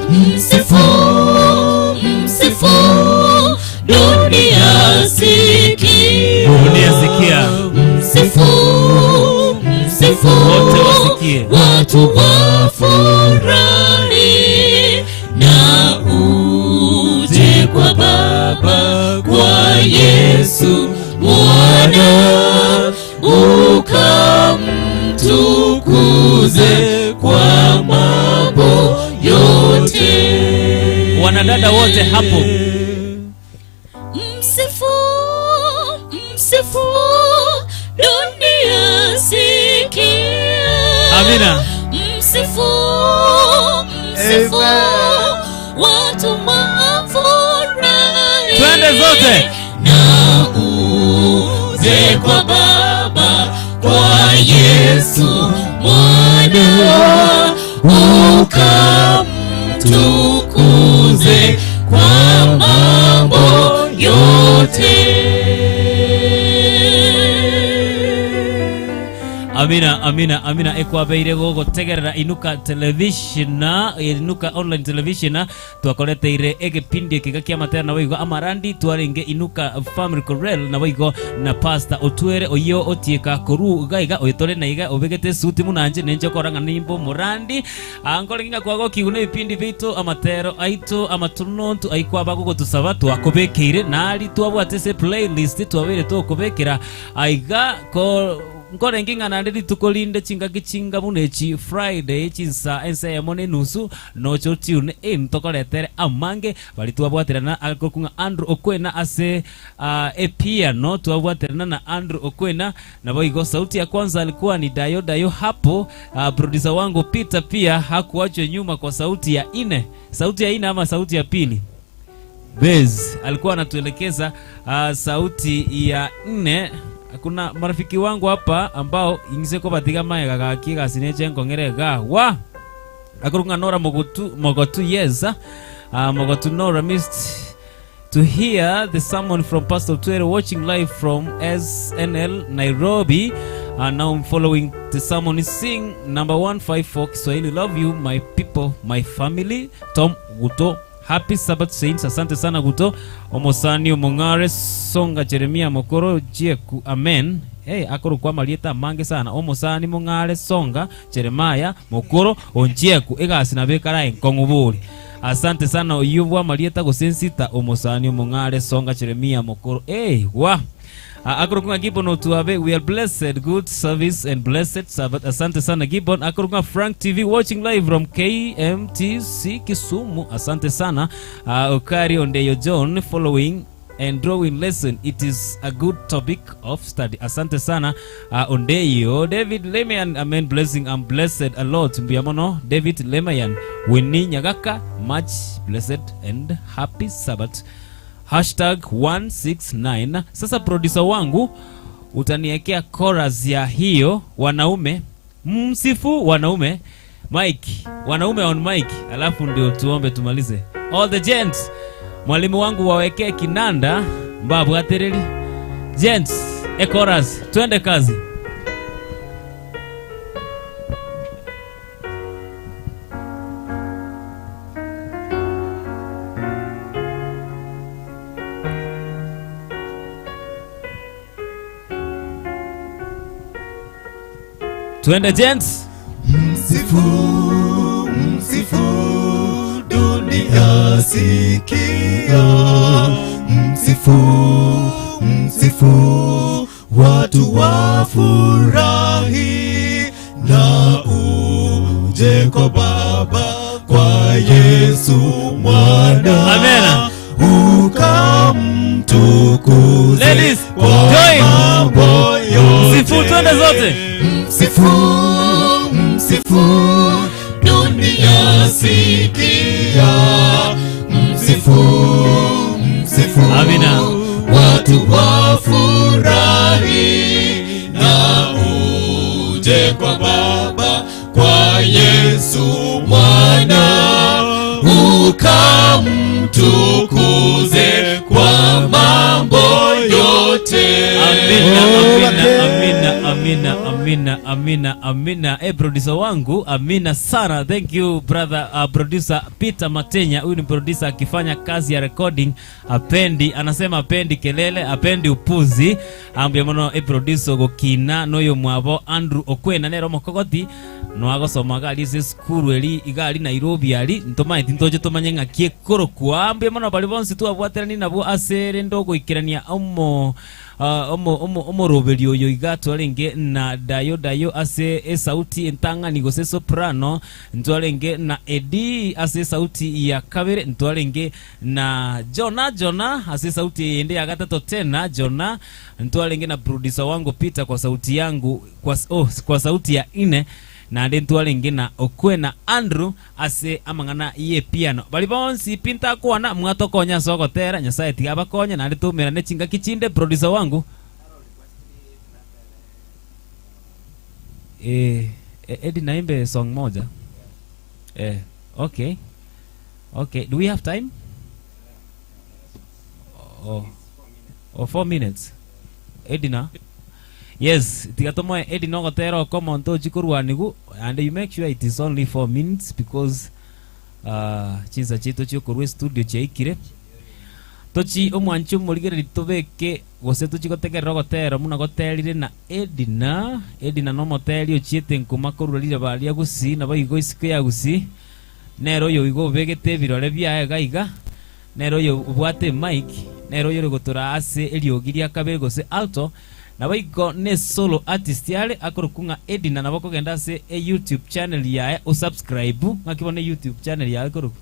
Msifu, msifu, dunia sikia. Dunia sikia. Msifu, msifu, wote wasikie. Watu wafurahi na uje kwa Baba, kwa Yesu Mwana, ukamtukuze kwa mambo yote. Wanadada wote hapo. Msifu, msifu, dunia sikia. Amina. Msifu, msifu, watu wafurahi. Twende zote. Na kwa Baba, kwa Yesu Mwana, ukamtukuze kwa mambo yote. Amina, amina, amina. Ekwabeire gogo tegerera Inuka television, Inuka online television. Twakoreteire egepindi kiga kia matera na wigo amarandi twarenge Inuka family corral na wigo na pastor Otwere oyo otieka koru gaiga oyitore na iga obegete suti munanje nenje koranga nimbo murandi ankorenga kwago kigune ipindi bitu amatero aito amatunontu aikwaba gogo tusaba twakobekeire nali twabwatese playlist twabere tokobekera aiga ko nkorengi ngana ndi tukolinde chinga kichinga munechi Friday chinsa ense ya mone nusu nocho tune ntokoletere amange bali twabwaterana akokunga Andrew Okwena ase piano twabwaterana na Andrew Okwena na boigo. Sauti ya kwanza alikuwa ni Dayo hapo. Producer wangu Peter pia hakuachwa nyuma kwa sauti ya ine ama sauti ya pili Bez alikuwa anatuelekeza sauti ya 4. Kuna marafiki wangu hapa ambao ingiseko batiga maega gakiga sineche ngongerega wa akurunga Nora Mogotu yes Mogotu Nora missed to hear the sermon from Pastor Twere, watching live from SNL Nairobi, and now I'm following the sermon is sing number 154 Kiswahili. Love you my people, my family. Tom Guto, happy Sabbath saints. Asante sana Guto. Omosani Omongare Songa Jeremia Mokoro Jieku amen. Akoro kwa malieta mange sana. Omosani Mongare Songa Jeremia Mokoro Onjieku egasi na bekara enkongubuli. Asante sana oyubwa malieta gosensita Omosani Mongare Songa Jeremia Mokoro. Wa Akurunga Gibbon Otuabe, we are blessed, good service and blessed Sabbath. Asante sana Gibbon. Akurunga Frank TV watching live from KMTC Kisumu. Asante sana. Okari Ondeyo John following and drawing lesson. It is a good topic of study. Asante sana Ondeyo. David Lemayan, amen, blessing. I'm blessed a lot. Mbiamono David Lemayan. Winnie Nyagaka, much blessed and happy Sabbath. #169. Sasa producer wangu utaniekea chorus ya hiyo wanaume msifu wanaume Mike, wanaume on Mike, alafu ndio tuombe tumalize. All the gents, mwalimu wangu wawekee kinanda mbabu atereli. Gents, chorus, twende kazi. Twende gents. Msifu, msifu, dunia sikia. Msifu, msifu, watu wafurahi. Na uje kwa Baba, kwa Yesu Mwana. Amen. Ukamtukuze. Ladies, kwa join. mambo yote. Msifu twende zote. Msifu, msifu, dunia sikia. Msifu, msifu, Amina. watu wafurahi. Na uje kwa Baba, kwa Yesu Mwana. Ukamtukuze kwa mambo yote. Amina, amina, amina, amina, amina. Producer wangu, amina sana. Thank you brother, producer Peter Matenya. Huyu ni producer akifanya kazi ya recording. Apendi, anasema apendi kelele, apendi upuzi. Ambia mono producer gokina noyo mwabo Andrew Okwena nero mokogoti no agosomaga alise skuru eli igali Nairobi ali ntoma itintoje tomanyenga kiekoro kwa. Ambia mono bali bonsi tu abwaterani nabo asere ndogo ikirania omo roberio yo igatwarenge na dayo ase sauti entanga nigose soprano, ntwarenge na Edi ase sauti ya kabere, ntwarenge na Jona ase sauti ende ya gatatu tena Jona, ntwarenge na producer wangu Peter kwa sauti yangu kwa sauti ya 4, na ntwarenge na Okwena Andrew ase amangana iye piano. Bali bonsi pinta kuana mwatokonya soko tera nyasaye tigabakonya na nditumira ne chinga kichinde. Producer wangu Eddie naimbe song moja. Okay. Okay, do we have time? Oh, 4 minutes. Edina. Yes, tigatomo Eddie no gotero komonto chikurwa nigu, and you make sure it is only 4 minutes because chinza chito chikurwe studio chaikire. Tochi omwanchu muligere litobeke gose tuchigotegera gotero muna goterire na Edina no moteri ochiete nkuma korurire baria gusi na bayigo isike ya gusi nero yo igo begete birore bya gaiga nero yo ubwate mic nero yo gotora ase eliogiria kabego se alto na bayigo ne solo artist yale akorukunga Edina na bako genda se YouTube channel yae o subscribe ngakibone YouTube channel yae koruku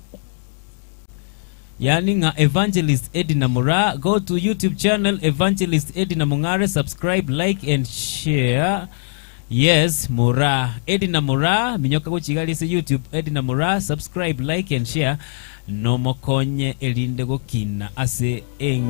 yani nga Evangelist Edina Mura. Go to YouTube channel Evangelist Edina Mungare, subscribe, like and share. Yes, Mura Edina Mura minyoka ko chigali se YouTube Edina Mura, subscribe, like and share. No mokonye elinde go kina ase eng.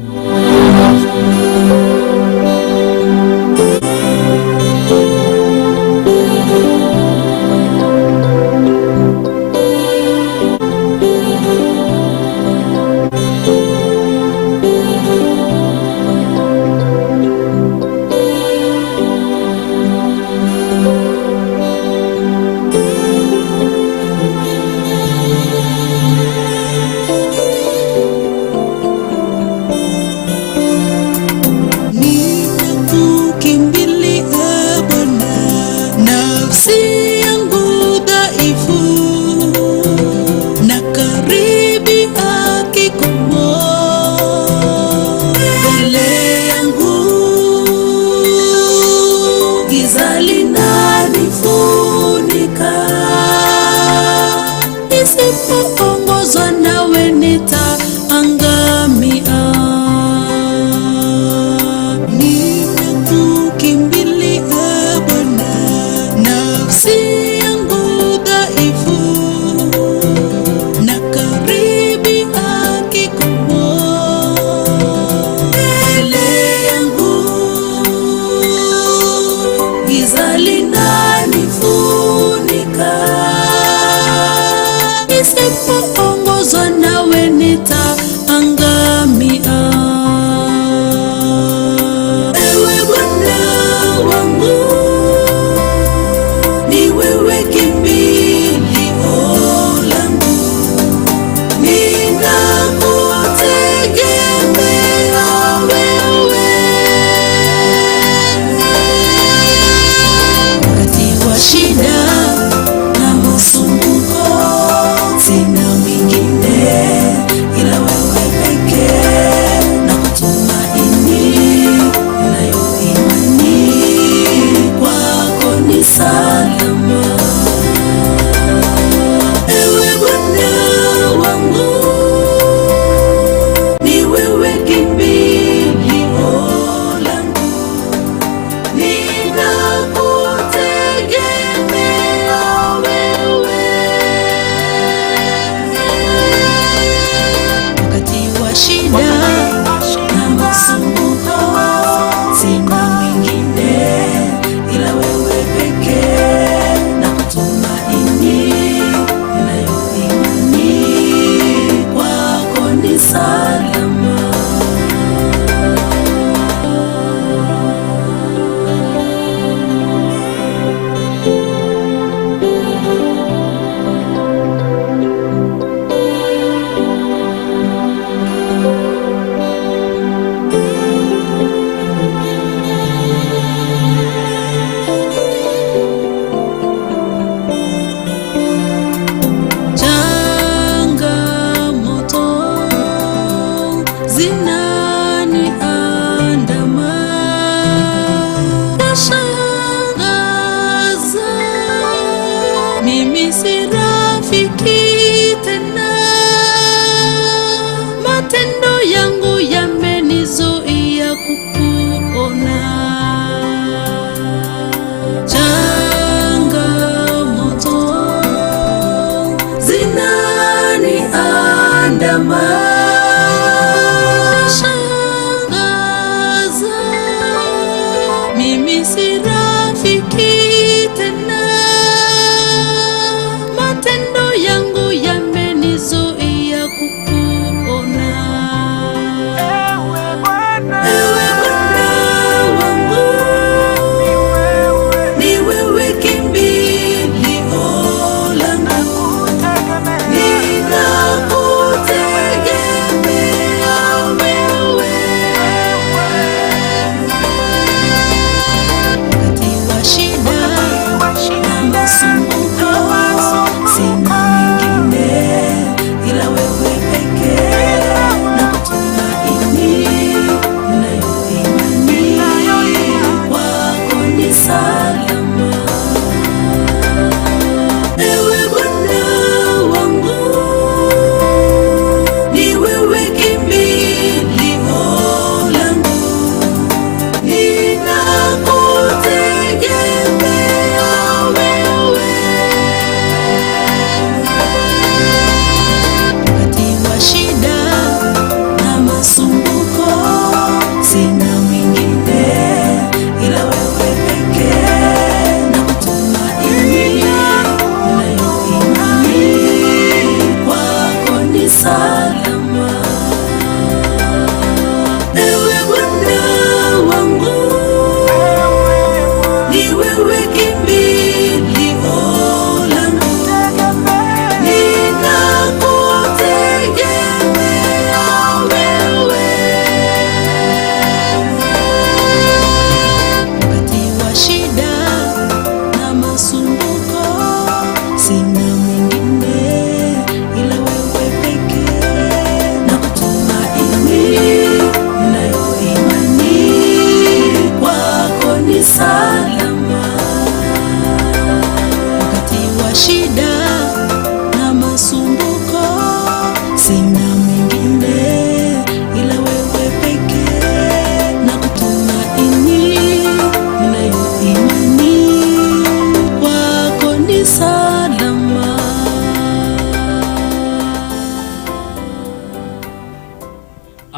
Mimi si rafiki tena.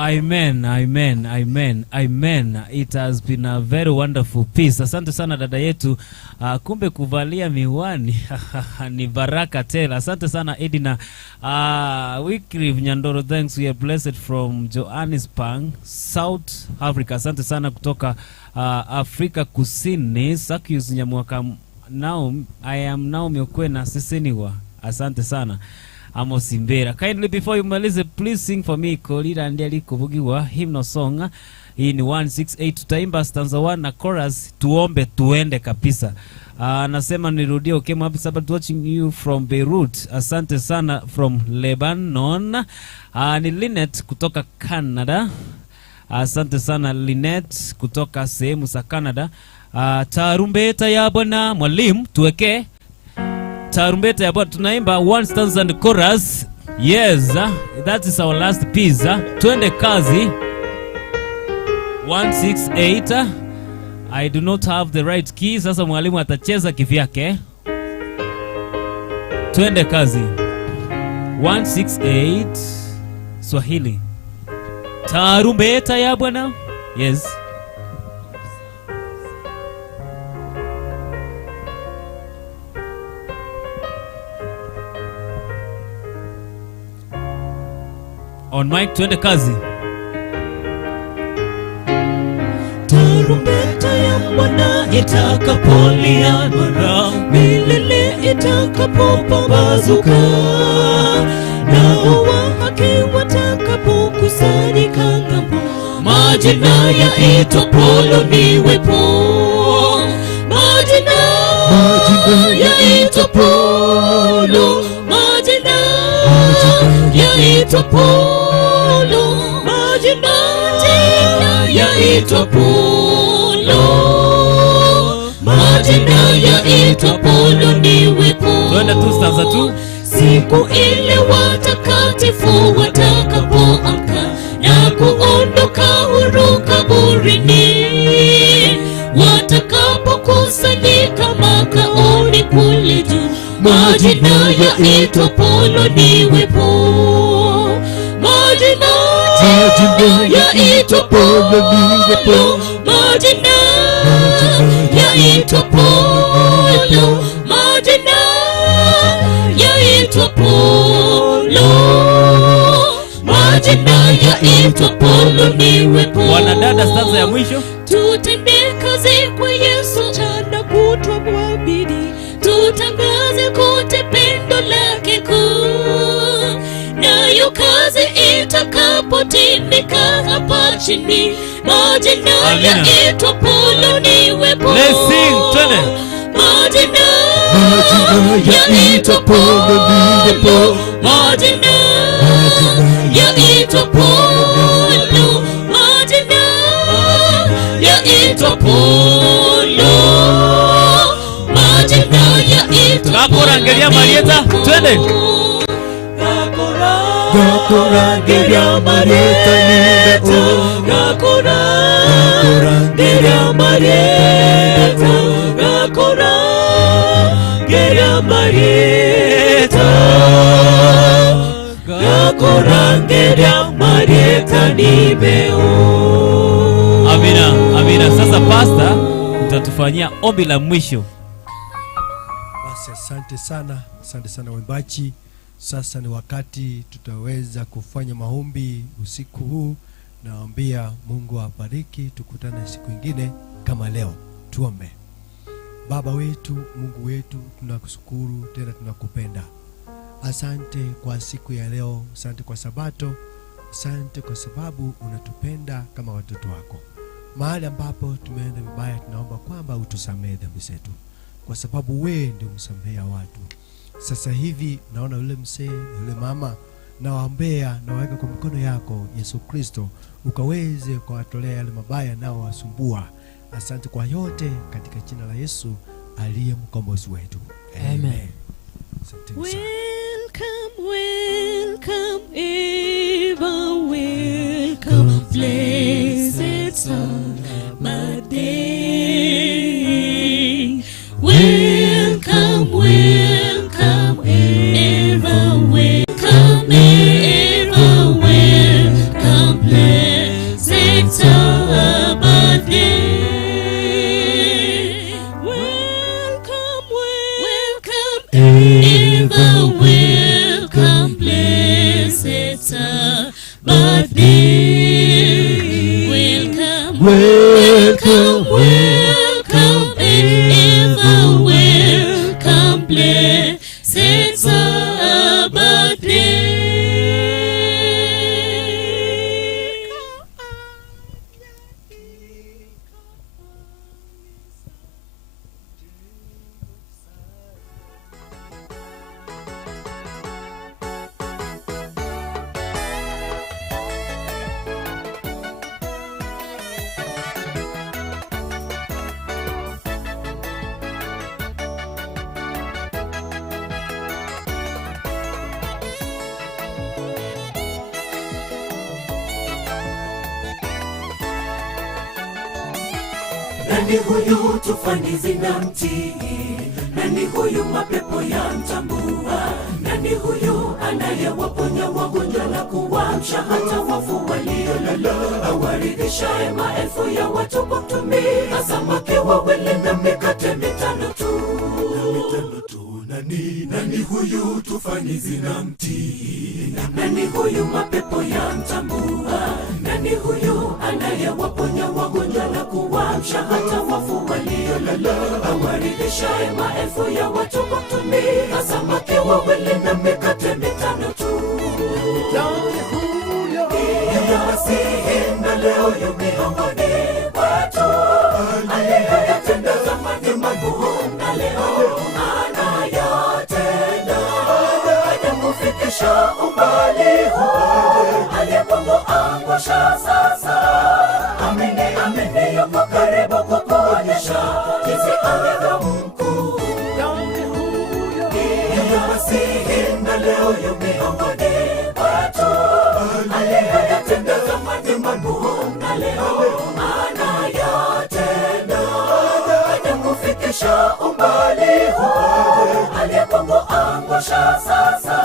Amen, amen, amen, amen. It has been a very wonderful piece. Asante sana dada yetu. Kumbe kuvalia miwani ni baraka tele. Asante sana Edina. Wycliffe Nyandoro, thanks. We are blessed from Johannesburg, South Africa. Asante sana kutoka Afrika Kusini. Sakius Nyamwaka. Now I am now Miokwena Siseniwa. Asante sana. Amos Imbera. Kindly before you malize, please sing for me Kolira Ndiali Kubugiwa hymnal song. Hii ni 168. Tutaimba stanza 1 na chorus, tuombe tuende kabisa. Nasema nirudie. Okay, happy Sabbath, watching you from Beirut. Asante sana from Lebanon. Ni Linet kutoka Canada. Asante sana Linet kutoka sehemu za Canada. Tarumbeta ya Bwana, mwalimu tuweke tarumbeta ya Bwana. Tunaimba one stanza and chorus. Yes, that is our last piece. Twende kazi. 168. I do not have the right key. Sasa mwalimu atacheza kivyake. Twende kazi. 168 Swahili. Tarumbeta ya Bwana. Yes. On mic, twende kazi. Tarumbeta ya Bwana itakapolia, mara milele itakapopambazuka, nao wa haki watakapokusanyika ng'ambo, majina yaitwapo niwepo, majina yaitwapo, majina yaitwapo, majina yaitwapo, majina yaitwapo niwepo. Twende tu stanza tu. Siku ile watakatifu watakapoamka na kuondoka huru kaburini, watakapokusanyika makaoni kule juu, majina yaitwapo niwepo, majina yaitwapo niwepo, majina yaitwapo, majina yaitwapo, majina yaitwapo niwepo. Wanadada, stanza ya mwisho. Tutende kazi kwa Yesu mchana kutwa kwa bidii, tutangaze kote pendo lake kuu, nayo kazi itakapotimika hapa chini, majina yaitwapo niwepo. Let's sing, twende. Majina yaitwapo niwepo, majina yaitwapo, majina yaitwapo, majina yaitwapo. Gakorangeria Marieta, twende. Gakorangeria Marieta niwepo, gakorangeria Marieta, gakorangeria Marieta, gakorangeria Marieta niwepo. Amina, amina. Sasa pastor utatufanyia ombi la mwisho. Basi asante sana waimbaji. Sasa ni wakati tutaweza kufanya maombi usiku huu. Naambia Mungu awabariki, tukutane siku nyingine kama leo. Tuombe. Baba wetu, Mungu wetu, tunakushukuru tena tunakupenda. Asante kwa siku ya leo, asante kwa Sabato, asante kwa sababu unatupenda kama watoto wako. Mahali ambapo tumeenda vibaya, tunaomba kwamba utusamehe dhambi zetu, kwa sababu wewe ndio msamehea watu. Sasa hivi naona yule mzee, yule mama, nawaombea, naweka kwa mikono yako Yesu Kristo, ukaweze kuwatolea yale mabaya nao wasumbua. Asante kwa yote katika jina la Yesu aliye mkombozi wetu. Amen. Welcome, welcome, ever welcome, blessed Sabbath day. Welcome, welcome, ever welcome, ever welcome, blessed ever welcome, blessed Sabbath day. Welcome, welcome, welcome, ever welcome, blessed Sabbath day. Nani huyu tufani zinamtii? Nani huyu mapepo yamtambua? Nani huyu anayewaponya wagonjwa na kuwaamsha hata wafu waliolala? Awaridhishaye maelfu ya watu kwa kutumia samaki wawili na mikate mitano tu. Nani huyu tufani zinamtii? Nani huyu mapepo yamtambua? Nani huyu anayewaponya wagonjwa na kuwaamsha hata wafu waliolala? Awaridhishaye maelfu ya watu kwa kutumia samaki wawili na mikate mitano tu. Yeye Masihi na leo yu miongoni mwetu, aliyeyatenda zamani makuu na leo anayatenda. Hajakufikisha umbali huu, aliyekuangusha sasa. Amini, amini yuko karibu kukuonyesha jinsi alivyo mkuu. Yeye Masihi na leo yu miongoni mwetu, aliyeyatenda zamani makuu na leo anayatenda. Hajakufikisha umbali huu, aliyekuangusha sasa.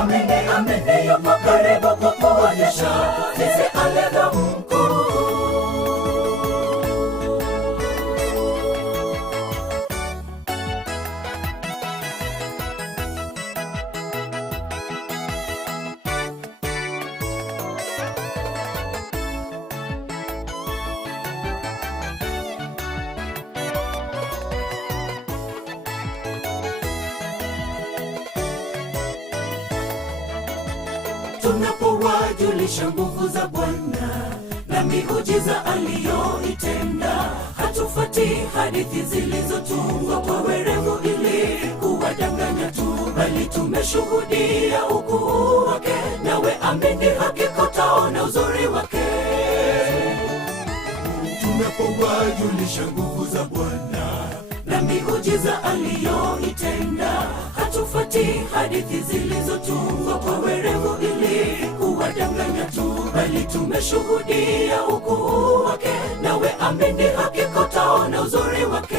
Amini, amini yuko karibu kukuonyesha jinsi alivyo mkuu. Tunapowajulisha nguvu za Bwana na miujiza aliyoitenda, hatufuati hadithi zilizotungwa kwa werevu ili kuwadanganya tu, bali tumeshuhudia ukuu wake, nawe amini hakika utaona uzuri wake. Tunapowajulisha nguvu za Bwana na miujiza aliyoitenda, hatufuati hadithi zilizotungwa kwa werevu ili kuwadanganya tu, bali tumeshuhudia ukuu wake, nawe amini hakika utaona uzuri wake.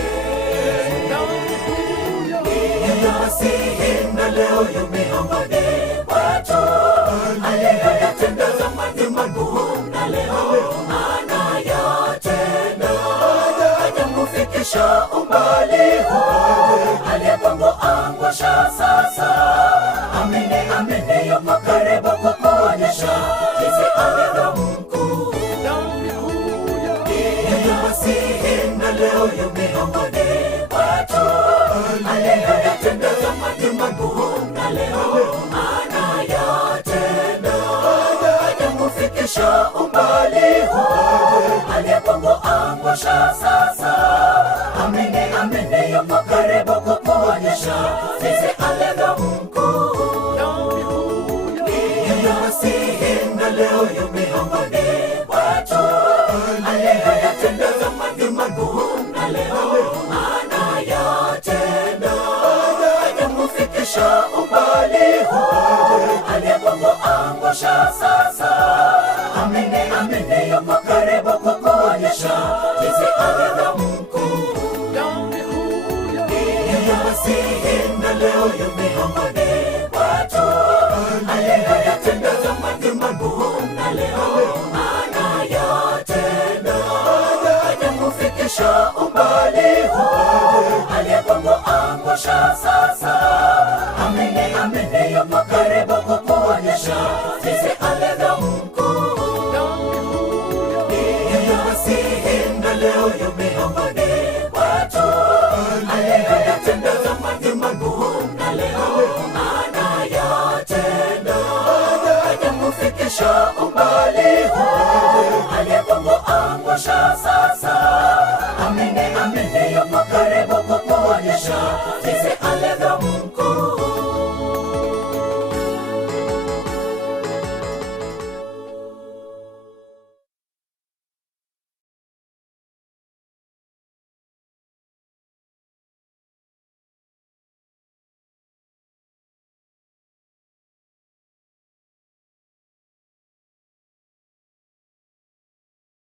Yeye Masihi na leo yu miongoni mwetu, aliyeyatenda zamani makuu na leo anayatenda. Hajakufikisha umbali huu, aliyekuangusha sasa. Amini, amini yuko karibu kukuonyesha jinsi alivyo mkuu. Yeye Masihi na leo yu miongoni mwetu, aliyeyatenda zamani makuu na leo anayatenda. Hajakufikisha umbali huu, aliyekuangusha sasa. Amini, amini yuko karibu kukuonyesha jinsi alivyo mkuu. Yeye Masihi na leo yu miongoni mwetu, aliyeyatenda zamani makuu na leo anayatenda. Hajakufikisha umbali huu, aliyekuangusha sasa. Amini, amini yuko karibu kukuonyesha jinsi alivyo mkuu. Yeye Masihi na leo yu miongoni mwetu, aliyeyatenda zamani makuu na leo anayatenda. Hajakufikisha umbali huu, aliyekuangusha kuangusha sasa. Amini, amini yupo karibu kukuonyesha jinsi alivyo mkuu. Yeye asihinda leo yu miongoni watu, aliyeyatenda zamani magumu na leo anayatenda. Hajakufikisha umbali huu, aliyekuangusha sasa. Amini, amini yupo karibu kukuonyesha jinsi alivyo